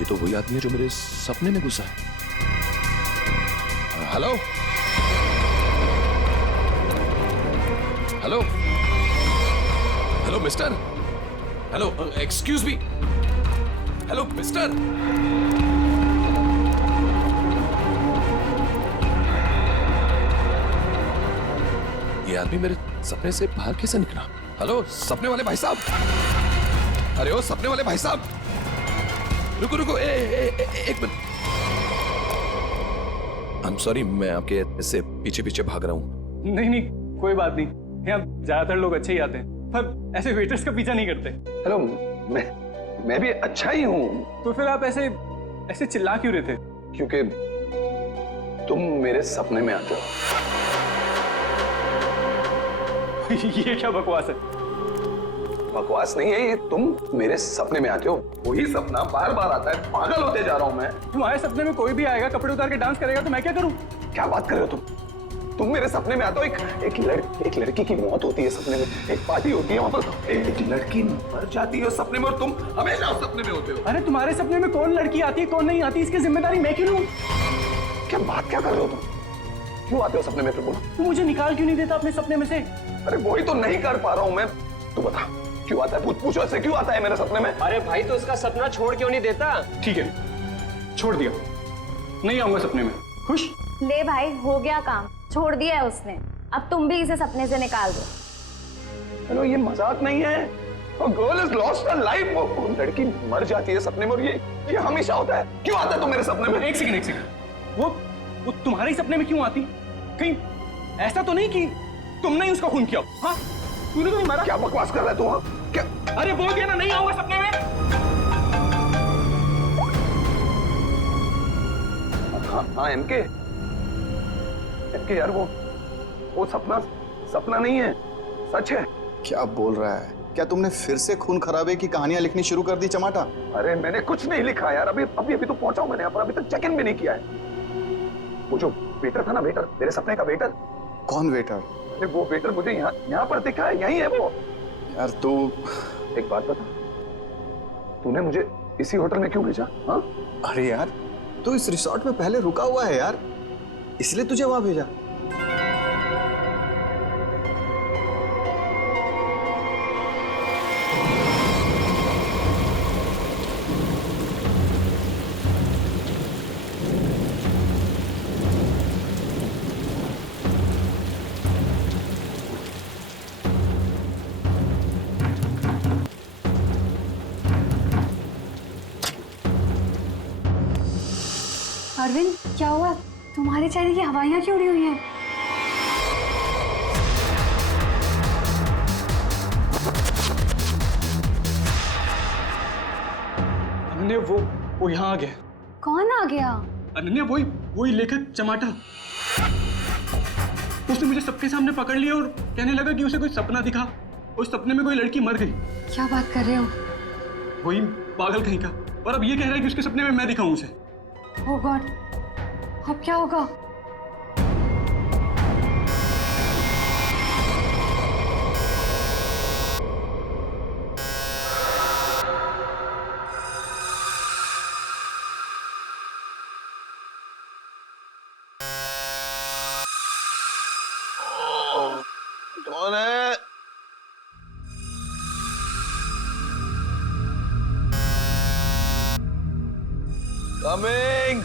तो वही आदमी है जो मेरे सपने में घुसा है। Hello hello hello mister, hello excuse me, hello mister. ये आदमी मेरे सपने से बाहर कैसे निकला? हेलो सपने वाले भाई साहब, अरे ओ सपने वाले भाई साहब, रुको रुको, एक मिनट। आई एम सॉरी, मैं आपके ऐसे पीछे पीछे भाग रहा हूँ। नहीं नहीं, कोई बात नहीं, यहाँ ज्यादातर लोग अच्छे ही आते हैं, पर ऐसे वेटर्स का पीछा नहीं करते। हेलो, मैं भी अच्छा ही हूँ। तो फिर आप ऐसे चिल्ला क्यों रहे थे? क्योंकि तुम मेरे सपने में आते हो। ये क्या बकवास है? बकवास नहीं है ये, तुम मेरे सपने में आते हो। वही सपना बार बार आता है, पागल होते जा रहा हूं मैं। तुम्हारे सपने में कोई भी आएगा, कपड़े उतार के डांस करेगा, तो मैं क्या करूं? क्या बात कर रहे हो तुम मेरे सपने में आते हो। एक लड़की की मौत होती है सपने में, एक पार्टी होती है, वहां पर एक लड़की मर जाती है सपने में, और तुम हमेशा उस सपने में होते हो। अरे तुम्हारे सपने में कौन लड़की आती है, कौन नहीं आती, इसकी जिम्मेदारी मैं क्यों लूं? क्या बात क्या कर रहे हो तुम? क्यों आते हो सपने में? फिर बोलो। तू मुझे निकाल क्यों नहीं देता अपने सपने में से? अरे वही तो नहीं कर पा रहा हूं मैं। तू बता क्यों आता है? पूछो इससे, क्यों आता है मेरे सपने में? अरे भाई, तो इसका सपना छोड़ क्यों नहीं देता? ठीक है, छोड़ दिया, नहीं आऊंगा सपने में। खुश? ले भाई, हो गया काम, छोड़ दिया है उसने, अब तुम भी इसे सपने से निकाल दो। हेलो, ये मजाक नहीं है। Girl is lost her life. वो लड़की मर जाती है सपने में, और ये हमेशा होता है। क्यों आता है तुम मेरे सपने में? एक सेकंड, वो तुम्हारे सपने में क्यों आती? कहीं ऐसा तो नहीं कि तुमने ही उसका खून किया? हाँ, तूने तो नहीं मारा। क्या बकवास कर रहा है तू? हाँ क्या? अरे बोल दिया ना, नहीं आऊंगा सपने में। हाँ एमके यार, वो सपना नहीं है, सच है। क्या बोल रहा है? क्या तुमने फिर से खून खराबे की कहानियां लिखनी शुरू कर दी चमाटा? अरे मैंने कुछ नहीं लिखा यार, अभी तो पहुंचा हूं मैंने यहाँ पर, अभी तक चेक इन भी नहीं किया है। वो जो वेटर था ना, वेटर, मेरे सपने का वेटर। कौन वेटर? अरे वो वेटर मुझे यहाँ पर दिखा है, यही है वो। यार तू एक बात बता, तूने मुझे इसी होटल में क्यों भेजा? हाँ? अरे यार, तू इस रिसोर्ट में पहले रुका हुआ है यार, इसलिए तुझे वहां भेजा। अरविंद, क्या हुआ? तुम्हारे चेहरे की हवाइयां क्यों उड़ी हुई हैं? वो यहाँ आ गया। कौन आ गया? अनन्या, वही लेखक चमाटा। उसने मुझे सबके सामने पकड़ लिया और कहने लगा कि उसे कोई सपना दिखा, उस सपने में कोई लड़की मर गई। क्या बात कर रहे हो? वही पागल कहीं का। और अब ये कह रहा है कि उसके सपने में मैं दिखाऊं उसे। ओह गॉड, अब क्या होगा? कौन है? कमिंग।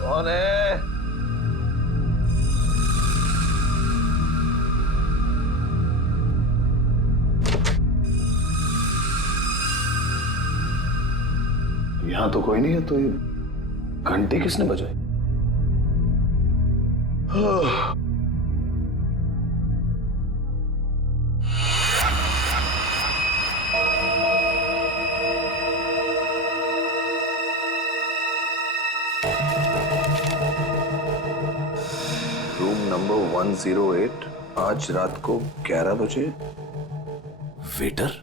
कौन है? यहां तो कोई नहीं है, तो ये घंटी किसने बजाई? रूम नंबर 108, आज रात को 11 बजे। वेटर?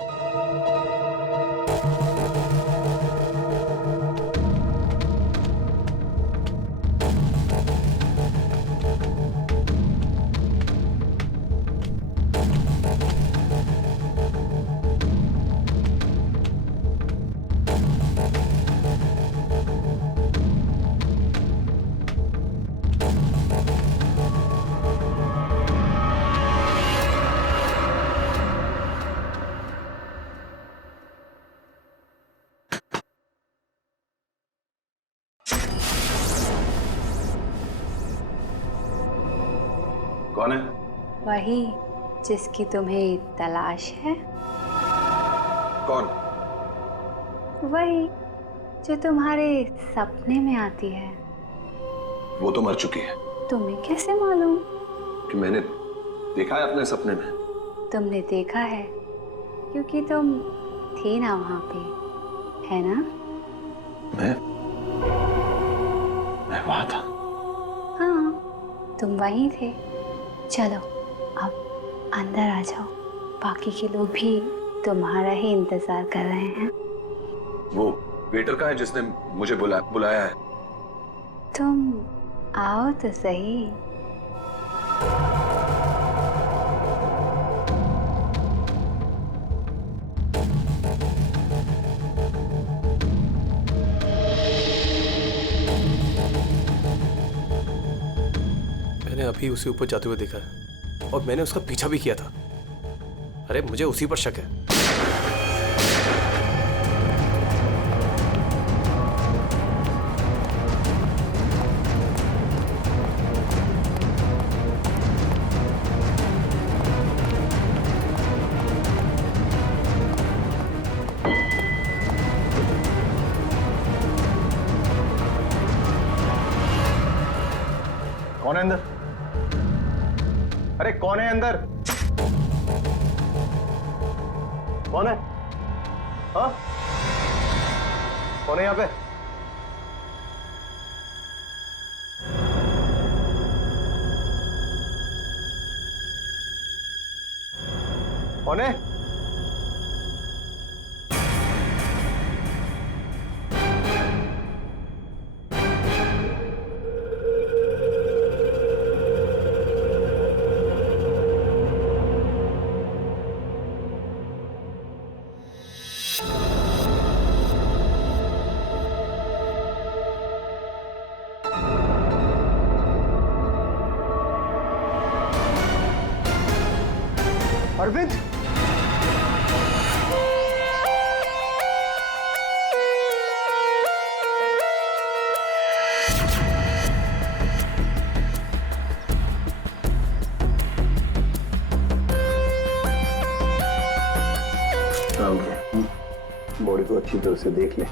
कौन है? वही जिसकी तुम्हें तलाश है। कौन? वही जो तुम्हारे सपने में आती है। वो तो मर चुकी है। तुम्हें कैसे मालूम? कि मैंने देखा है अपने सपने में। तुमने देखा है क्योंकि तुम थी ना वहां पे, है ना? मैं वहां था। हाँ, तुम वहीं थे। चलो अब अंदर आ जाओ, बाकी के लोग भी तुम्हारा ही इंतजार कर रहे हैं। वो वेटर कहाँ है जिसने मुझे बुलाया है? तुम आओ तो सही। मैंने अभी उसी ऊपर जाते हुए देखा है और मैंने उसका पीछा भी किया था। अरे मुझे उसी पर शक है। कौन है अंदर? अरे कौन है अंदर? कौन है? हाँ? कौन है यहाँ पे? कौन है? अरविंद, बॉडी को अच्छी तरह से देख ले।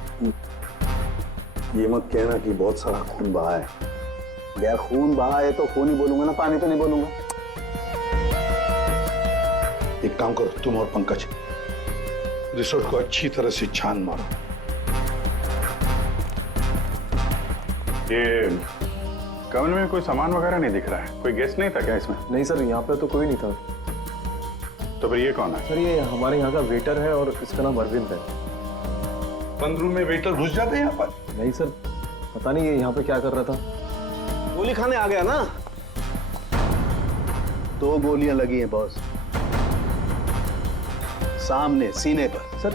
ये मत कहना कि बहुत सारा खून बहा है। यार खून बहा है तो खून ही बोलूंगा ना, पानी तो नहीं बोलूंगा। एक काम करो, तुम और पंकज रिसोर्ट को अच्छी तरह से छान मारो। ये कमरे में कोई सामान वगैरह नहीं दिख रहा है। कोई गेस्ट नहीं था क्या इसमें? नहीं सर, यहाँ पे तो कोई नहीं था। तो फिर ये कौन है? सर ये हमारे यहाँ का वेटर है और इसका नाम अरविंद है। बंद रूम में वेटर घुस जाते हैं यहाँ पर? नहीं सर, पता नहीं ये यहाँ पे क्या कर रहा था। गोली खाने आ गया ना? 2 गोलियां लगी हैं बॉस, सामने सीने पर। सर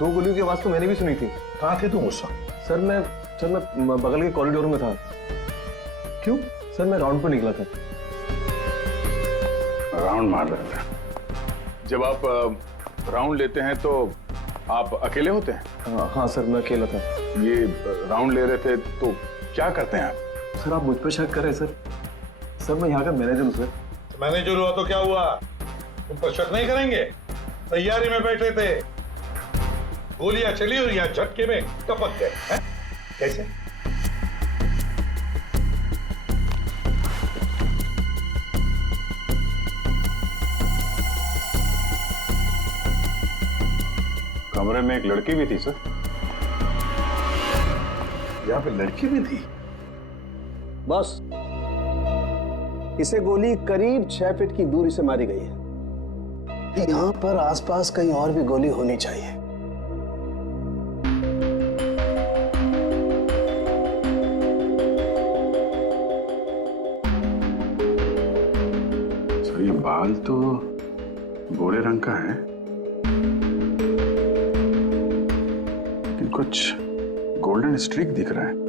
2 गोलियों की आवाज तो मैंने भी सुनी थी। कहाँ थे तुम उस वक्त? सर मैं बगल के कॉरिडोर में था। क्यों? सर मैं राउंड पर निकला था। राउंड मार रहे थे? जब आप राउंड लेते हैं तो आप अकेले होते हैं? हाँ सर, मैं अकेला था। ये राउंड ले रहे थे तो क्या करते हैं आप? सर आप मुझ पर शक कर रहे हैं सर? सर मैं यहाँ का मैनेजर हूँ सर। मैनेजर हुआ तो क्या हुआ? तुम पर शक नहीं करेंगे? तैयारी में बैठे थे, गोलियां चली और यहाँ झटके में टपक गए हैं? कैसे? कमरे में एक लड़की भी थी सर। यहाँ पे लड़की भी थी? बस इसे गोली करीब 6 फीट की दूरी से मारी गई है। यहाँ पर आसपास कहीं और भी गोली होनी चाहिए। सर ये बाल तो गोरे रंग का है, लेकिन कुछ गोल्डन स्ट्रीक दिख रहा है।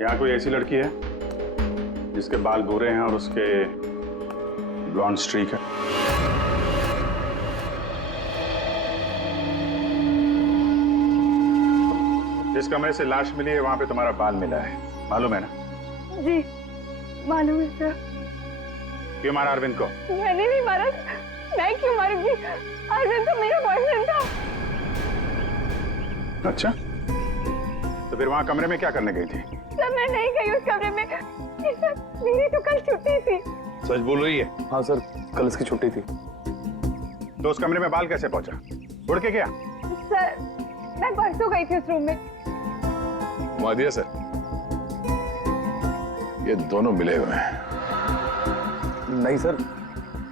यहाँ कोई ऐसी लड़की है जिसके बाल भूरे हैं और उसके ब्लॉन्ड स्ट्रीक है? जिस कमरे से लाश मिली है वहां पे तुम्हारा बाल मिला है, मालूम है ना? जी मालूम है सर। क्यों मारा अरविंद को? मैंने नहीं मारा। मैं क्यों मारूंगी? अरविंद तो मेरा बॉयफ्रेंड था। अच्छा, तो फिर वहां कमरे में क्या करने गई थी? सर मैं नहीं गई उस कमरे में। सर मेरी तो कल छुट्टी थी। सच बोल रही है? हाँ सर, कल इसकी छुट्टी थी। तो उस कमरे में बाल कैसे पहुंचा? उड़ के गया? सर मैं परसों गई थी उस रूम में। मादिया सर, ये दोनों मिले हुए हैं। नहीं सर,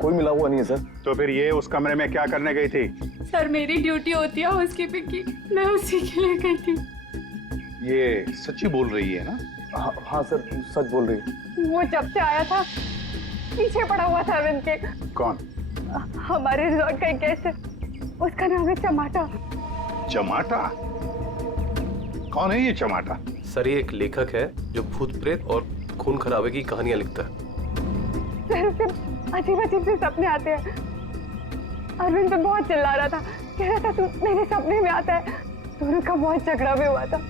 कोई मिला हुआ नहीं है सर। तो फिर ये उस कमरे में क्या करने गई थी? सर मेरी ड्यूटी होती है हाउसकीपिंग की, मैं उसी के लिए गई थी। ये सच्ची बोल रही है ना? हाँ सर, सच बोल रही है। वो जब से आया था पीछे पड़ा हुआ था अरविंद के। कौन? हमारे रिजॉर्ट का एक गेस्ट है, उसका नाम है चमाटा। चमाटा? कौन है ये चमाटा? सर ये एक लेखक है जो भूत प्रेत और खून खराबे की कहानियां लिखता है। सर उसे अजीब अजीब से सपने आते हैं। अरविंद तो बहुत चिल्ला रहा था, कह रहा था तू मेरे सपने में आता है। दोनों का बहुत झगड़ा भी हुआ था।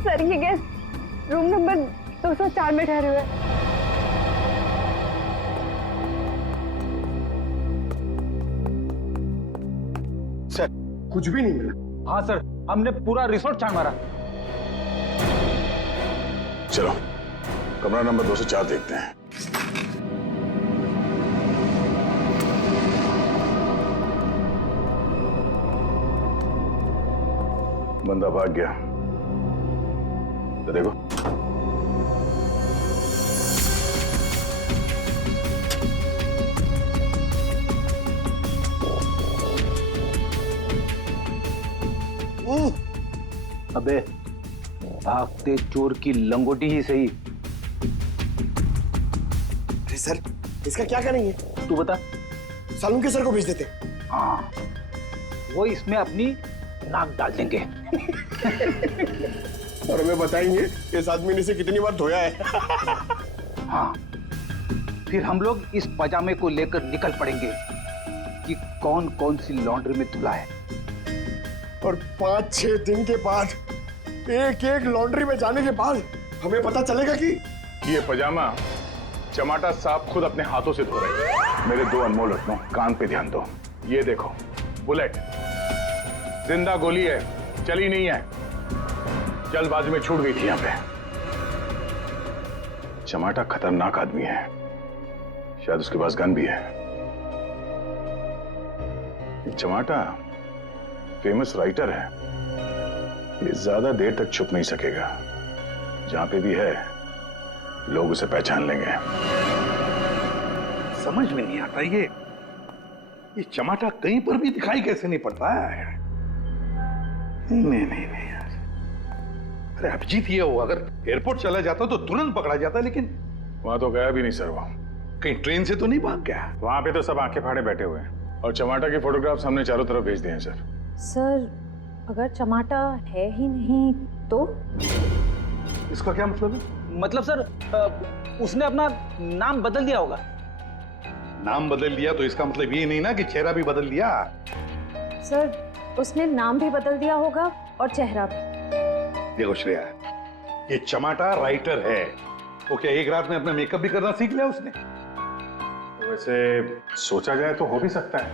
सर ये गेस्ट रूम नंबर 204 में ठहरे हुए। सर कुछ भी नहीं मिला। हाँ सर, हमने पूरा रिसोर्ट छान मारा। चलो कमरा नंबर 204 देखते हैं। बंदा भाग गया, तो देखो। अबे भागते चोर की लंगोटी ही सही। अरे सर इसका क्या करेंगे? तू बता। सालून के सर को भेज देते। हाँ वो इसमें अपनी नाक डाल देंगे। और हमें बताएंगे इस आदमी ने इसे कितनी बार धोया है। हाँ फिर हम लोग इस पजामे को लेकर निकल पड़ेंगे कि कौन कौन सी लॉन्ड्री में धुला है। और 5-6 दिन के बाद एक एक लॉन्ड्री में जाने के बाद हमें पता चलेगा कि ये पजामा चमाटा साहब खुद अपने हाथों से धो रहे हैं। मेरे 2 अनमोल रत्नों, कान पे ध्यान दो। ये देखो बुलेट, जिंदा गोली है, चली नहीं है, जल्दबाजी में छूट गई थी यहां पे। चमाटा खतरनाक आदमी है, शायद उसके पास गन भी है। चमाटा फेमस राइटर है, ये ज्यादा देर तक छुप नहीं सकेगा। जहां पे भी है लोग उसे पहचान लेंगे। समझ में नहीं आता ये चमाटा कहीं पर भी दिखाई कैसे नहीं पड़ता है। नहीं यार, अरे अभिजीत ये हो, अगर एयरपोर्ट चला जाता तो तुरंत पकड़ा जाता, लेकिन वहां तो गया भी नहीं सर। वो कहीं ट्रेन से तो नहीं भाग गया? वहां पे तो सब आंखें फाड़े बैठे हुए हैं और चमाटा के फोटोग्राफ्स हमने चारों तरफ भेज दिए हैं सर। सर अगर चमाटा है ही नहीं तो? इसका क्या मतलब है? मतलब सर उसने अपना नाम बदल दिया होगा। नाम बदल दिया तो इसका मतलब ये नहीं ना कि चेहरा भी बदल दिया। सर उसने नाम भी बदल दिया होगा और चेहरा भी। देखो श्रेया, ये चमाटा राइटर है, वो क्या एक रात में अपना मेकअप भी करना सीख लिया उसने? वैसे सोचा जाए तो हो भी सकता है,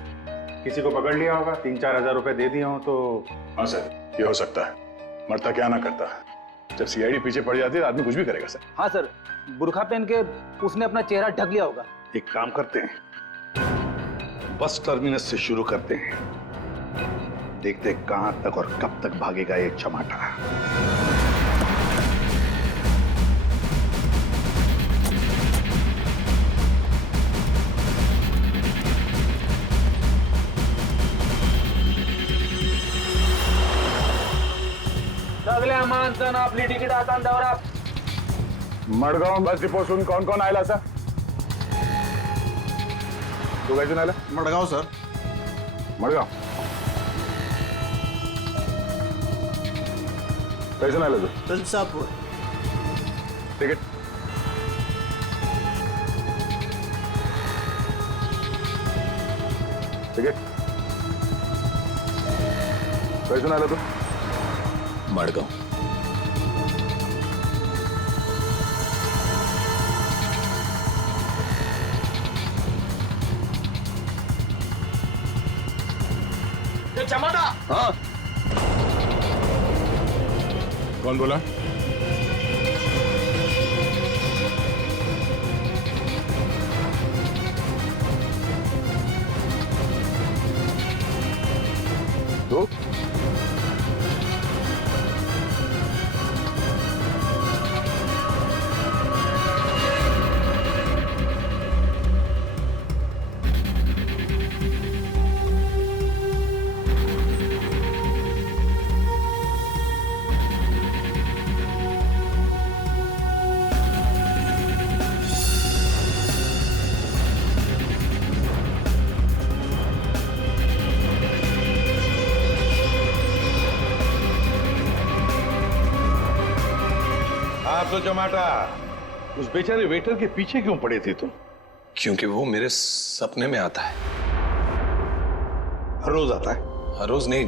किसी को पकड़ लिया होगा, 3-4 हजार रुपए दे दिए हो तो। हाँ सर, ये हो सकता है। मरता क्या ना करता, जब सीआईडी पीछे पड़ जाती है तो आदमी कुछ भी करेगा सर। हाँ सर, बुर्खा पहन के उसने अपना चेहरा ढक लिया होगा। एक काम करते हैं, बस टर्मिनस से शुरू करते हैं, देखते हैं कहां तक और कब तक भागेगा ये चमाटा। सगळे माणसं आपली तिकीट आता दौरा मडगाव बस डिपोसून कोण कोण आयला सर? तू काय आला? मडगाव सर। मडगाव कैसे आला तू? तुलसापुर। तिकीट तिकीट कैसे आला तू? मडगाव। चमाटा। हाँ कौन बोला? तो तो चमाटा, उस बेचारे वेटर के पीछे क्यों पड़े थे तुम? क्योंकि वो मेरे सपने में आता है। हर रोज आता है? हर रोज नहीं,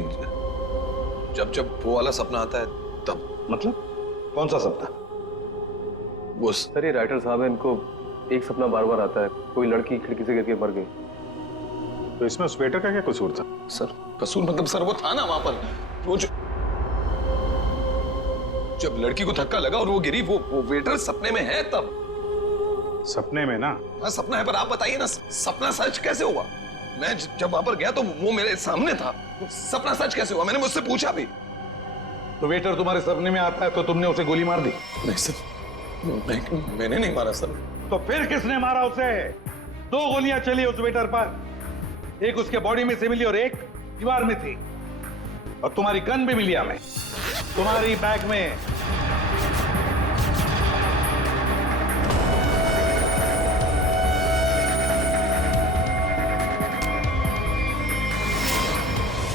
जब जब वो वाला सपना आता है तब। मतलब कौन सा सपना? वो सर ये राइटर साहब है, इनको एक सपना बार बार आता है, कोई लड़की खिड़की से गिर के मर गई। तो इसमें उस वेटर का क्या कसूर था? सर कसूर मतलब सर वो था ना वहां पर, वो जब लड़की को धक्का लगा और वो गिरी, वो वेटर सपने में है तब। सपने में ना? हाँ सपना है, पर आप बताइए ना सपना सच कैसे हुआ? मैं जब वहां पर गया तो वो मेरे सामने था, सपना सच कैसे हुआ? मैंने मुझसे पूछा भी। तो वेटर तुम्हारे सपने में आता है तो तुमने उसे गोली मार दी? नहीं सर, मैंने नहीं मारा सर। तो फिर किसने मारा उसे? 2 गोलियां चली उस वेटर पर, एक उसके बॉडी में से मिली और एक दीवार में थी, और तुम्हारी गन भी मिली हमें तुम्हारी बैग में।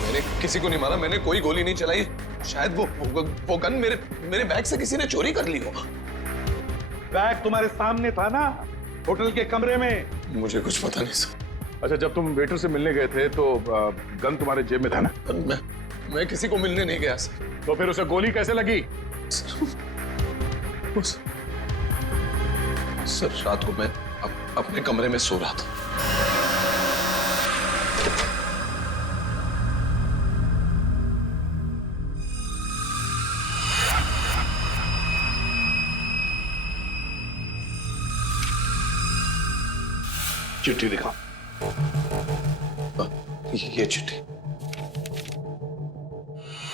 मैंने किसी को नहीं मारा, मैंने कोई गोली नहीं चलाई। शायद वो गन मेरे बैग से किसी ने चोरी कर ली हो। बैग तुम्हारे सामने था ना, होटल के कमरे में। मुझे कुछ पता नहीं सर। अच्छा, जब तुम वेटर से मिलने गए थे तो गन तुम्हारे जेब में था ना? मैं किसी को मिलने नहीं गया सर। तो फिर उसे गोली कैसे लगी? सर रात को मैं अपने कमरे में सो रहा था। चिट्ठी दिखा। ये चिट्ठी।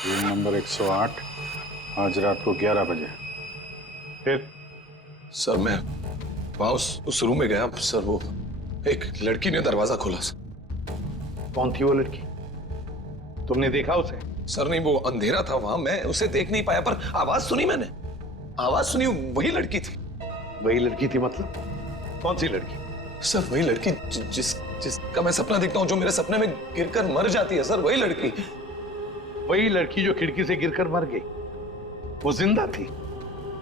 रूम नंबर 108, आज रात को 11 बजे। फिर सर मैं वहां उस रूम में गया सर, वो एक लड़की ने दरवाजा खोला सर। कौन थी वो लड़की? तुमने देखा उसे? सर नहीं, वो अंधेरा था वहां, मैं उसे देख नहीं पाया, पर आवाज सुनी मैंने, आवाज सुनी, वही लड़की थी। वही लड़की थी मतलब? कौन सी लड़की? सर वही लड़की जिसका मैं सपना देखता हूँ, जो मेरे सपने में गिरकर मर जाती है सर, वही लड़की। वही लड़की जो खिड़की से गिरकर मर गई, वो जिंदा थी?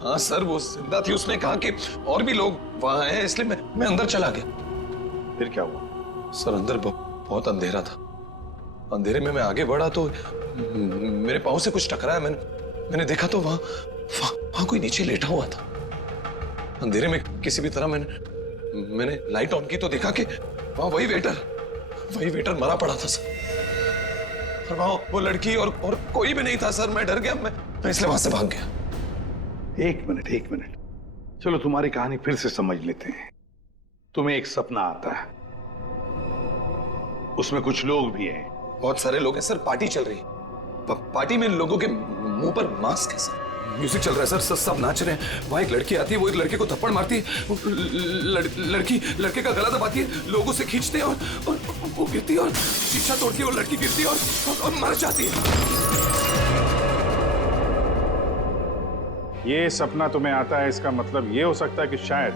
हाँ सर वो जिंदा थी। उसने कहा कि और भी लोग वहां हैं, इसलिए मैं अंदर चला गया। फिर क्या हुआ? सर अंदर बहुत अंधेरा था। अंधेरे में मैं आगे बढ़ा तो मेरे पाँव से कुछ टकराया। मैंने देखा तो वहां कोई नीचे लेटा हुआ था। अंधेरे में किसी भी तरह मैंने लाइट ऑन की तो देखा कि वहां वही वेटर मरा पड़ा था सर। और वहां वो लड़की और कोई भी नहीं था सर। मैं डर गया, मैं इसलिए वहां से भाग गया। एक मिनट, चलो तुम्हारी कहानी फिर से समझ लेते हैं। तुम्हें एक सपना आता है, उसमें कुछ लोग भी हैं। बहुत सारे लोग हैं सर, पार्टी चल रही है। पार्टी में लोगों के मुंह पर मास्क है सर, म्यूजिक चल रहा है सर, सब नाच रहे हैं। वहां एक लड़की आती है, वो एक लड़के को थप्पड़ मारती है, लड़की लड़के का गला दबाती है, लोगों से खींचते हैं और वो गिरती है और शीशा तोड़ती है और लड़की गिरती है और मर जाती है। ये सपना तुम्हें आता है, इसका मतलब ये हो सकता है कि शायद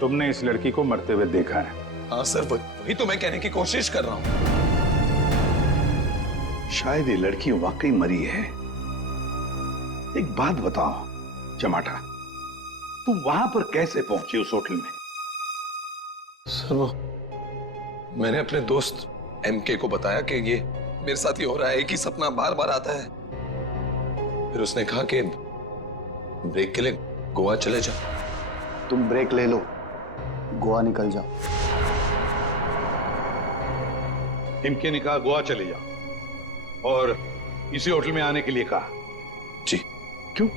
तुमने इस लड़की को मरते हुए देखा है। हाँ सर वही तो मैं कहने की कोशिश कर रहा हूं। शायद ये लड़की वाकई मरी है। एक बात बताओ चमाटा, तू वहां पर कैसे पहुंची उस होटल में? सर वो मैंने अपने दोस्त एमके को बताया कि ये मेरे साथ ही हो रहा है, एक ही सपना बार बार आता है। फिर उसने कहा कि ब्रेक के लिए गोवा चले जाओ। तुम ब्रेक ले लो, गोवा निकल जाओ। एमके ने कहा गोवा चले जाओ और इसी होटल में आने के लिए कहा? जी। क्यों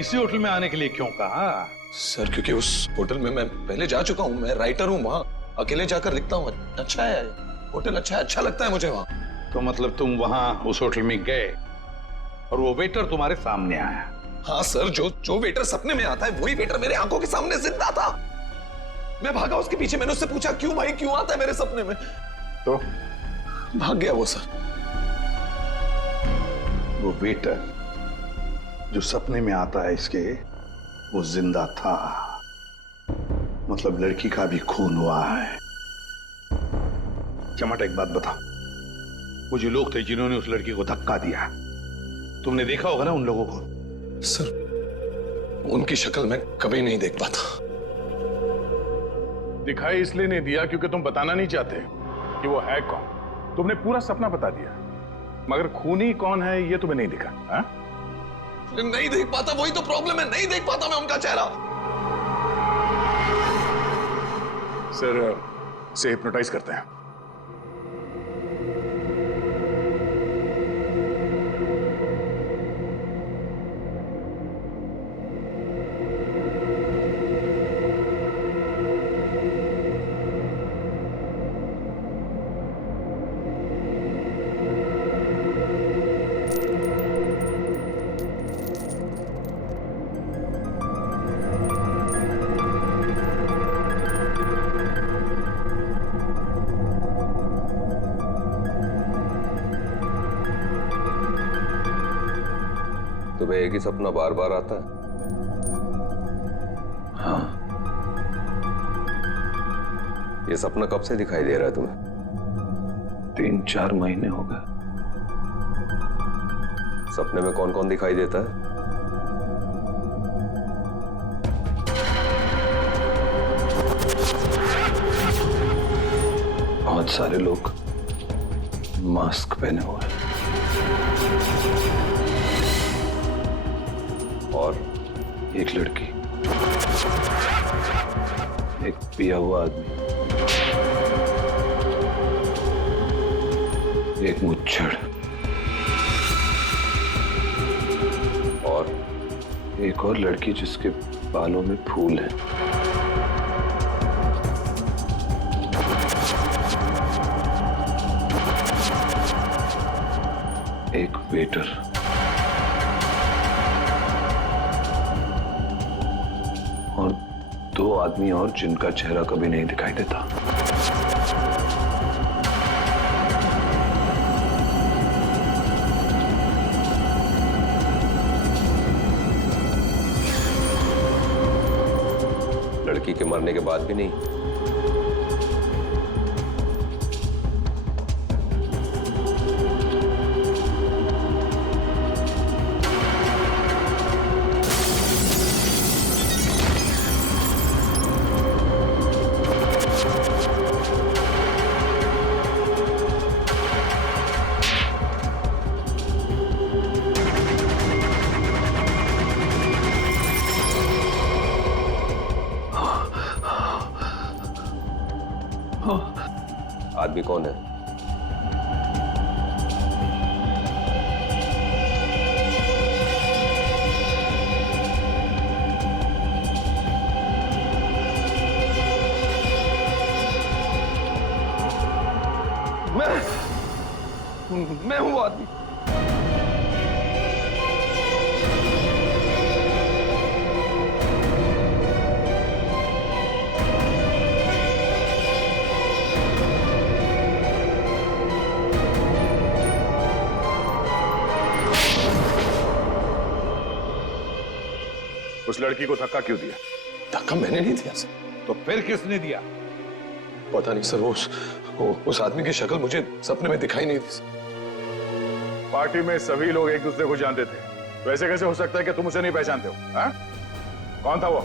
इसी होटल में आने के लिए क्यों कहा? सर क्योंकि उस होटल में मैं पहले जा चुका हूं, मैं राइटर हूं, वहां अकेले जाकर लिखता हूं। अच्छा है होटल, अच्छा लगता है मुझे वहां। तो मतलब तुम वहां उस होटल में गए और वो वेटर तुम्हारे सामने आया? हाँ सर, जो वेटर सपने में आता है वही वेटर मेरे आंखों के सामने जिंदा था। मैं भागा उसके पीछे, मैंने उससे पूछा क्यों भाई क्यों आता है मेरे सपने में, तो भाग गया वो सर। वो वेटर जो सपने में आता है इसके, वो जिंदा था, मतलब लड़की का भी खून हुआ है। चमाटा एक बात बता, वो जो लोग थे जिन्होंने उस लड़की को धक्का दिया, तुमने देखा होगा ना उन लोगों को? सर उनकी शक्ल मैं कभी नहीं देख पाता। दिखाई इसलिए नहीं दिया क्योंकि तुम बताना नहीं चाहते कि वो है कौन। तुमने पूरा सपना बता दिया, मगर खूनी कौन है ये तुम्हें नहीं दिखा। हा? नहीं देख पाता, वही तो प्रॉब्लम है, नहीं देख पाता मैं उनका चेहरा। सर से हिप्नोटाइज करते हैं। तुम्हें एक ही सपना बार बार आता है? हाँ। ये सपना कब से दिखाई दे रहा है तुम्हें? 3-4 महीने हो गए। सपने में कौन कौन दिखाई देता है? बहुत सारे लोग मास्क पहने हुए हैं। और एक लड़की, एक पिया हुआ आदमी, एक मुच्छड़ और एक और लड़की जिसके बालों में फूल है। एक वेटर। और 2 आदमी और जिनका चेहरा कभी नहीं दिखाई देता। लड़की के मरने के बाद भी नहीं? आदमी कौन है? मैं हूं आदमी। उस लड़की को धक्का क्यों दिया? धक्का मैंने नहीं दिया सर। तो फिर किसने दिया? पता नहीं सर, उस आदमी की शक्ल मुझे सपने में दिखाई नहीं दी सर। पार्टी में सभी लोग एक दूसरे को जानते थे, वैसे कैसे हो सकता है कि तुम उसे नहीं पहचानते हो? हाँ? कौन था वो?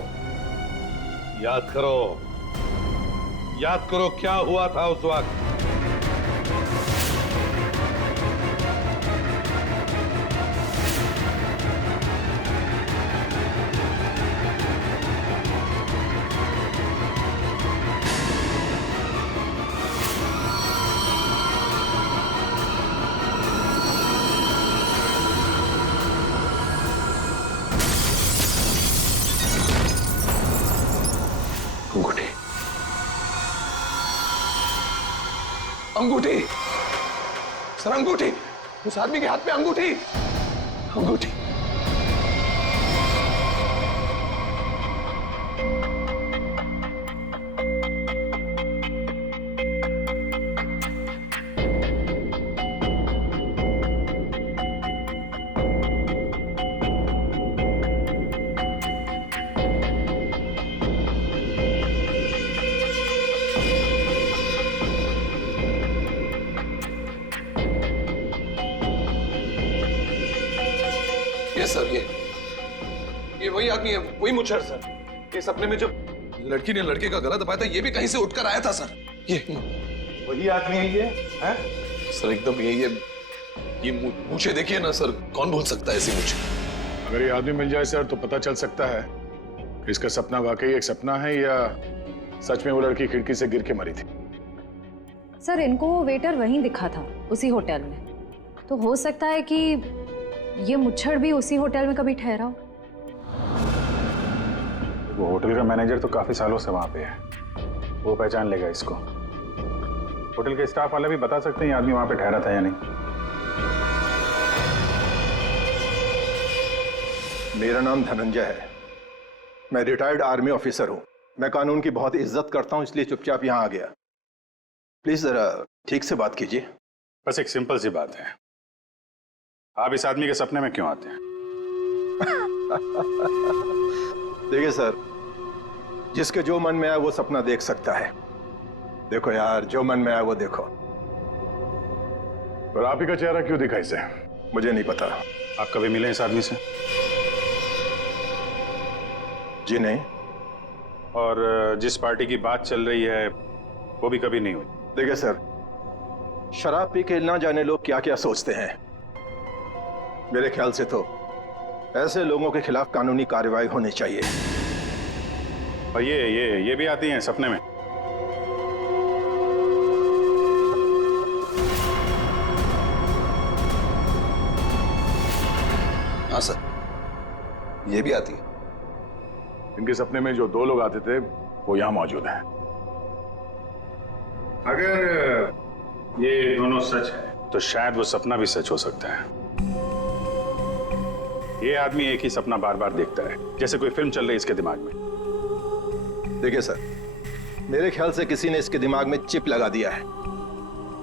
याद करो क्या हुआ था उस वक्त। अंगूठी सर, अंगूठी। उस आदमी के हाथ में अंगूठी। अंगूठी। सर ये वही आदमी है, वही मुच्छर सर। ये सपने में जब लड़की ने लड़के का गला दबाया था, ये भी कहीं से उठकर आया था सर। ये वही आदमी है ये? है? सर एकदम यही है। ये मूछें देखिए ना सर, कौन भूल सकता है ऐसी मूछें? अगर ये आदमी मिल जाए सर तो पता चल सकता है कि इसका सपना वाकई एक सपना है या सच में वो लड़की खिड़की से गिर के मरी थी। सर इनको वो वेटर वहीं दिखा था, उसी होटल में। तो हो सकता है कि ये मुच्छड़ भी उसी होटल में कभी ठहरा हो। वो होटल का मैनेजर तो काफी सालों से वहां पे है, वो पहचान लेगा इसको। होटल के स्टाफ वाले भी बता सकते हैं ये आदमी वहां पे ठहरा था या नहीं। मेरा नाम धनंजय है, मैं रिटायर्ड आर्मी ऑफिसर हूं। मैं कानून की बहुत इज्जत करता हूं, इसलिए चुपचाप यहां आ गया। प्लीज जरा ठीक से बात कीजिए। बस एक सिंपल सी बात है, आप इस आदमी के सपने में क्यों आते हैं? देखिए सर, जिसके जो मन में आए वो सपना देख सकता है। देखो यार, जो मन में आए वो देखो। पर आप ही का चेहरा क्यों दिखा इसे? मुझे नहीं पता। आप कभी मिले इस आदमी से? जी नहीं। और जिस पार्टी की बात चल रही है वो भी कभी नहीं हुई? देखिए सर, शराब पी के ना जाने लोग क्या क्या सोचते हैं। मेरे ख्याल से तो ऐसे लोगों के खिलाफ कानूनी कार्रवाई होनी चाहिए। और ये भी आती हैं सपने में? हाँ सर, ये भी आती है। इनके सपने में जो 2 लोग आते थे वो यहां मौजूद हैं। अगर ये दोनों सच है तो शायद वो सपना भी सच हो सकता है। ये आदमी एक ही सपना बार बार देखता है, जैसे कोई फिल्म चल रही है इसके दिमाग में। देखिए सर, मेरे ख्याल से किसी ने इसके दिमाग में चिप लगा दिया है,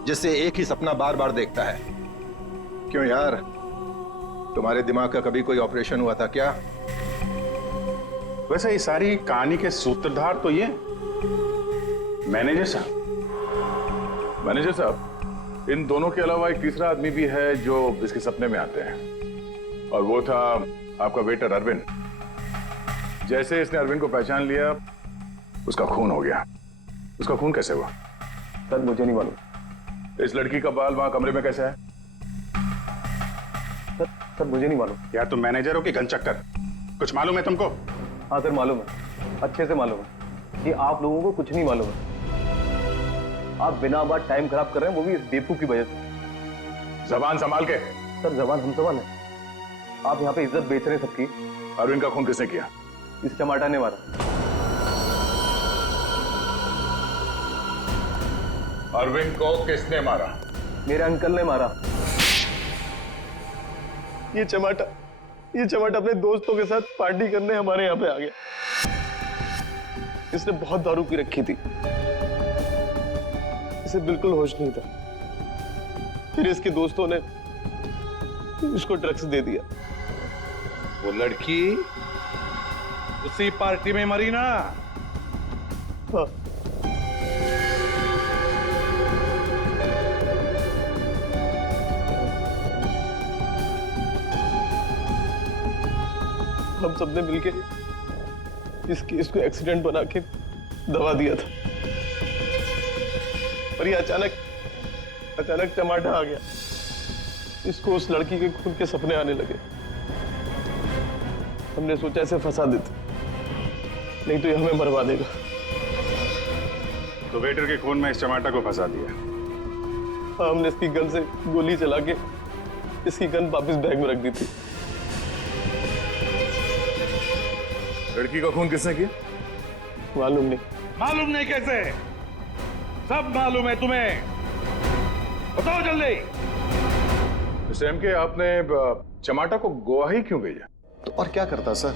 जिससे एक ही सपना बार बार देखता है। क्यों यार, तुम्हारे दिमाग का कभी कोई ऑपरेशन हुआ था क्या? वैसे ये सारी कहानी के सूत्रधार तो ये मैनेजर साहब। मैनेजर साहब, इन दोनों के अलावा एक तीसरा आदमी भी है जो इसके सपने में आते हैं, और वो था आपका वेटर अरविंद। जैसे इसने अरविंद को पहचान लिया, उसका खून हो गया। उसका खून कैसे हुआ? सर मुझे नहीं मालूम। इस लड़की का बाल वहां कमरे में कैसा है? सर मुझे नहीं मालूम। क्या तुम मैनेजर हो कि घनचक्कर? कुछ मालूम है तुमको? हाँ सर मालूम है, अच्छे से मालूम है कि आप लोगों को कुछ नहीं मालूम है। आप बिना बात टाइम खराब कर रहे हैं, वो भी इस बेवकूफ की वजह से। जबान संभाल के। सर जबान हम संभाल है, आप यहाँ पे इज्जत बेच रहे हैं सबकी। अरविंद का खून किसने किया? इस टमाटर ने मारा। अरविंद को किसने मारा? मेरे अंकल ने मारा। ये चमाटा अपने दोस्तों के साथ पार्टी करने हमारे यहाँ पे आ गया। इसने बहुत दारू पी रखी थी, इसे बिल्कुल होश नहीं था। फिर इसके दोस्तों ने इसको ड्रग्स दे दिया। वो लड़की उसी पार्टी में मरी ना? हाँ। हम सबने मिलके इस केस को एक्सीडेंट बना के दबा दिया था, पर ये अचानक टमाटर आ गया। इसको उस लड़की के खून के सपने आने लगे। हमने सोचा इसे फंसा देते, नहीं तो ये हमें मरवा देगा। तो वेटर के खून में इस टमाटर को फंसा दिया। हाँ, हमने इसकी गन से गोली चला के इसकी गन वापस बैग में रख दी थी। लड़की का खून किसने किया? मालूम नहीं। मालूम नहीं कैसे? सब मालूम है तुम्हें, बताओ जल्दी। सैम के आपने चमाटा को गोवा ही क्यों भेजा? तो और क्या करता सर?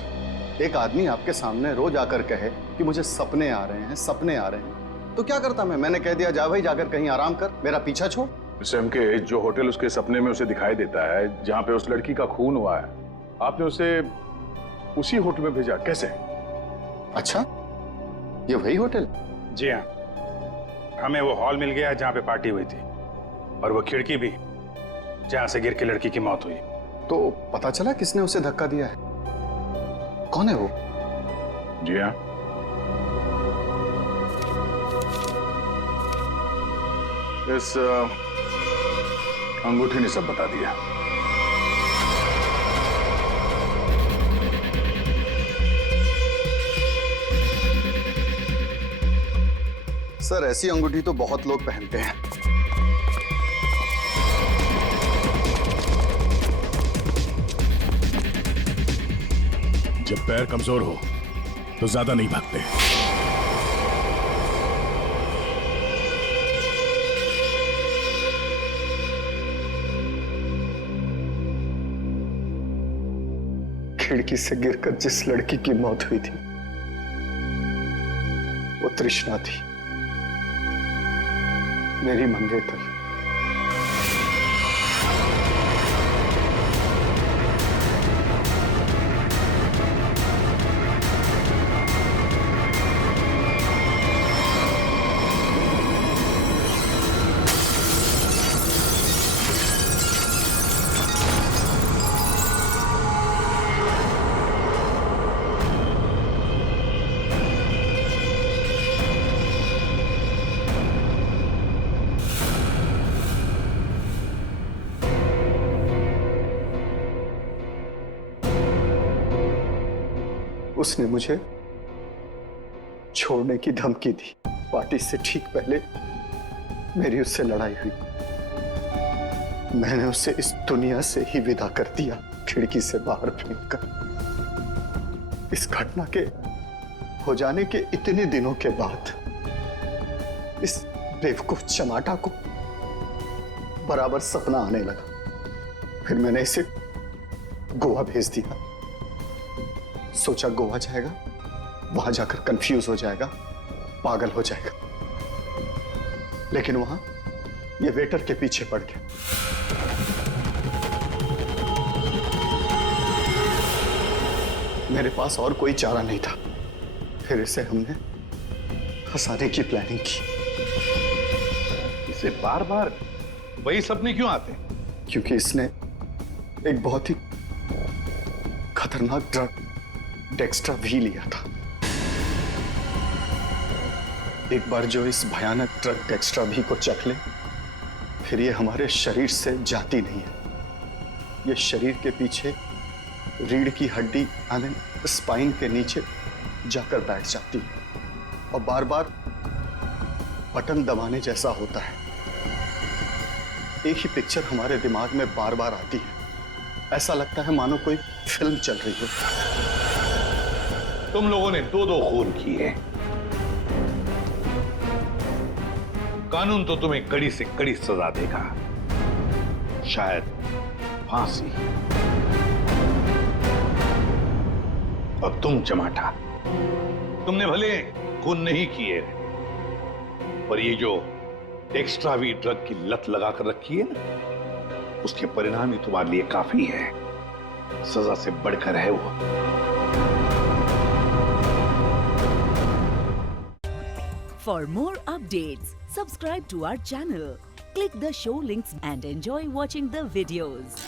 एक आदमी आपके सामने रोज आकर कहे कि मुझे सपने आ रहे हैं, तो क्या करता मैंने कह दिया जा भाई जाकर कहीं आराम कर, मेरा पीछा छोड़। सैम के जो होटल उसके सपने में उसे दिखाई देता है, जहां पे उस लड़की का खून हुआ है, आपने उसे उसी होटल में भेजा कैसे? अच्छा, ये वही होटल? जी हाँ, हमें वो हॉल मिल गया जहां पे पार्टी हुई थी, और वो खिड़की भी जहां से गिर के लड़की की मौत हुई। तो पता चला किसने उसे धक्का दिया है? कौन है वो? जी हाँ, इस अंगूठी ने सब बता दिया। सर, ऐसी अंगूठी तो बहुत लोग पहनते हैं। जब पैर कमजोर हो तो ज्यादा नहीं भागते। खिड़की से गिरकर जिस लड़की की मौत हुई थी वो तृष्णा थी, मेरी मंगेतर। उसने मुझे छोड़ने की धमकी दी। पार्टी से ठीक पहले मेरी उससे लड़ाई हुई। मैंने उसे इस दुनिया से ही विदा कर दिया, खिड़की से बाहर फेंककर। इस घटना के हो जाने के इतने दिनों के बाद इस बेवकूफ चमाटा को बराबर सपना आने लगा। फिर मैंने इसे गोवा भेज दिया। सोचा गोवा जाएगा, वहां जाकर कंफ्यूज हो जाएगा, पागल हो जाएगा, लेकिन वहां ये वेटर के पीछे पड़ गया। मेरे पास और कोई चारा नहीं था, फिर इसे हमने फंसाने की प्लानिंग की। इसे बार बार वही सपने क्यों आते हैं? क्योंकि इसने एक बहुत ही खतरनाक ड्रग डेक्स्ट्रा वी लिया था। एक बार जो इस भयानक ड्रग डेक्स्ट्रा वी को चख ले, फिर ये हमारे शरीर से जाती नहीं है। ये शरीर के पीछे रीढ़ की हड्डी यानी स्पाइन के नीचे जाकर बैठ जाती है और बार बार बटन दबाने जैसा होता है। एक ही पिक्चर हमारे दिमाग में बार बार आती है, ऐसा लगता है मानो कोई फिल्म चल रही हो। तुम लोगों ने 2-2 खून किए। कानून तो तुम्हें कड़ी से कड़ी सजा देगा, शायद फांसी। और तुम चमाटा, तुमने भले खून नहीं किए, पर ये जो एक्स्ट्रा वी ड्रग की लत लगाकर रखी है ना, उसके परिणाम ही तुम्हारे लिए काफी है। सजा से बढ़कर है वो। For more updates, subscribe to our channel, click the show links and enjoy watching the videos.